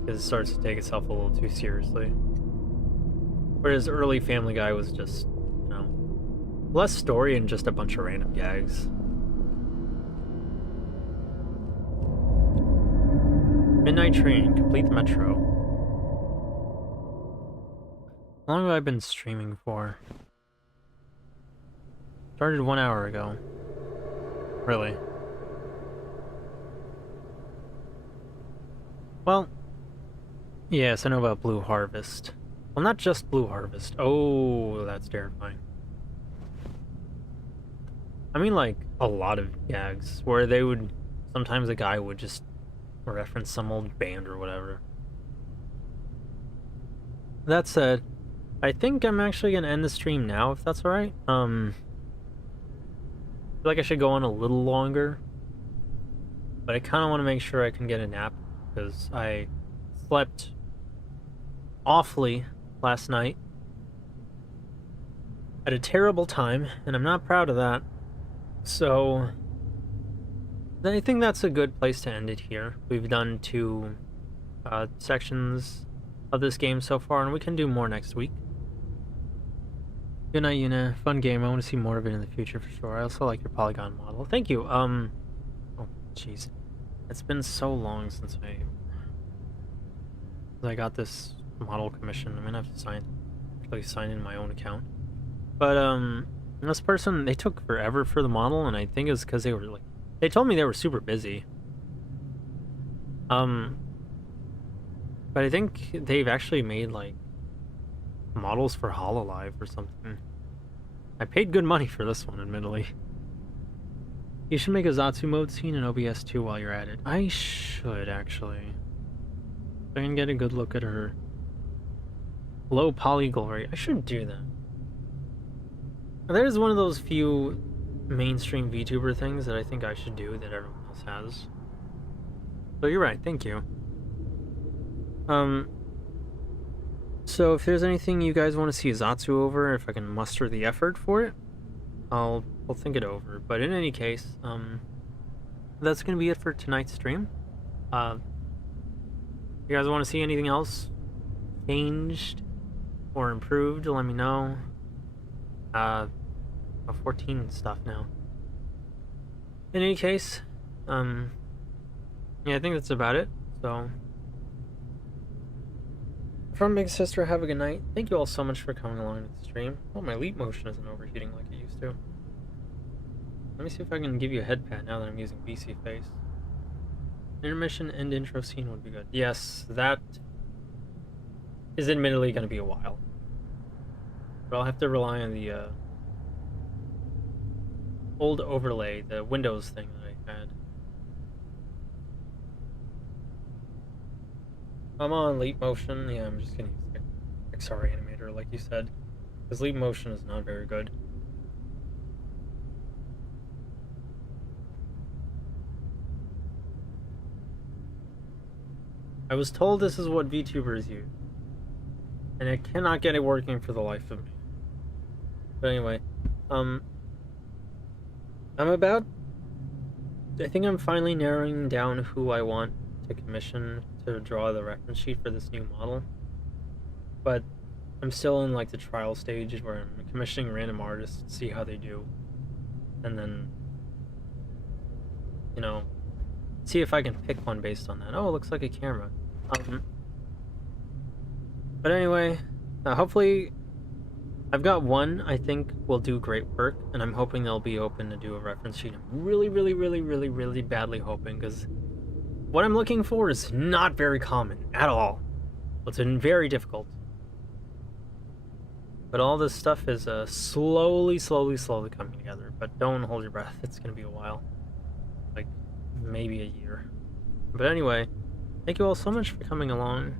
because it starts to take itself a little too seriously. Whereas early Family Guy was just, you know, less story and just a bunch of random gags. Midnight Train, complete the metro. How long have I been streaming for? Started 1 hour ago. Really? Well, yes, I know about Blue Harvest. Well, not just Blue Harvest. Oh, that's terrifying. I mean, like, a lot of gags, where they would... Sometimes a guy would just reference some old band or whatever. That said, I think I'm actually gonna end the stream now, if that's alright. I feel like I should go on a little longer, but I kind of want to make sure I can get a nap, because I slept awfully last night. At a terrible time, and I'm not proud of that. So, I think that's a good place to end it here. We've done 2 sections of this game so far, and we can do more next week. Good night, Yu-nee. Fun game. I want to see more of it in the future for sure. I also like your polygon model. Thank you. Oh, jeez. It's been so long since I got this model commission. I'm gonna have to sign in my own account. But this person, they took forever for the model, and I think it's because they told me they were super busy. But I think they've actually made models for Hololive or something. I paid good money for this one, admittedly. You should make a Zatsu mode scene in OBS too while you're at it. I should, actually. I can get a good look at her low poly glory. I should do that. That is one of those few mainstream VTuber things that I think I should do that everyone else has. So you're right, thank you. So if there's anything you guys want to see Zatsu over, if I can muster the effort for it, I'll think it over. But in any case, that's gonna be it for tonight's stream. You guys want to see anything else changed or improved? Let me know. 14 stuff now. In any case, yeah, I think that's about it. So, from Big Sister, have a good night. Thank you all so much for coming along to the stream. Oh, my leap motion isn't overheating like it used to. Let me see if I can give you a head pat now that I'm using BC Face. Intermission and intro scene would be good. Yes, that is admittedly going to be a while. But I'll have to rely on the old overlay, the Windows thing that I had. I'm on leap motion. Yeah, I'm just gonna use XR animator like you said, because leap motion is not very good. I was told this is what VTubers use, and I cannot get it working for the life of me. But anyway, I think I'm finally narrowing down who I want to commission to draw the reference sheet for this new model. But I'm still in the trial stage where I'm commissioning random artists to see how they do. And then, see if I can pick one based on that. Oh, it looks like a camera. But anyway, hopefully I've got one I think will do great work, and I'm hoping they'll be open to do a reference sheet. I'm really badly hoping, because what I'm looking for is not very common at all. It's very difficult. But all this stuff is slowly coming together. But don't hold your breath. It's going to be a while. Maybe a year. But anyway, thank you all so much for coming along.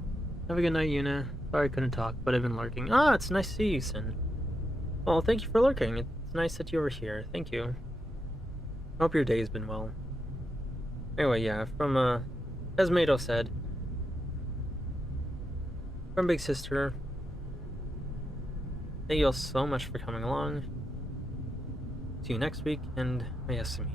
Have a good night, Yu-nee. Sorry I couldn't talk, but I've been lurking. Ah, it's nice to see you, Sin. Well, thank you for lurking. It's nice that you were here. Thank you. Hope your day's been well. Anyway, yeah, from, as Mado said, from Big Sister, thank you all so much for coming along. See you next week, and Mayasumi.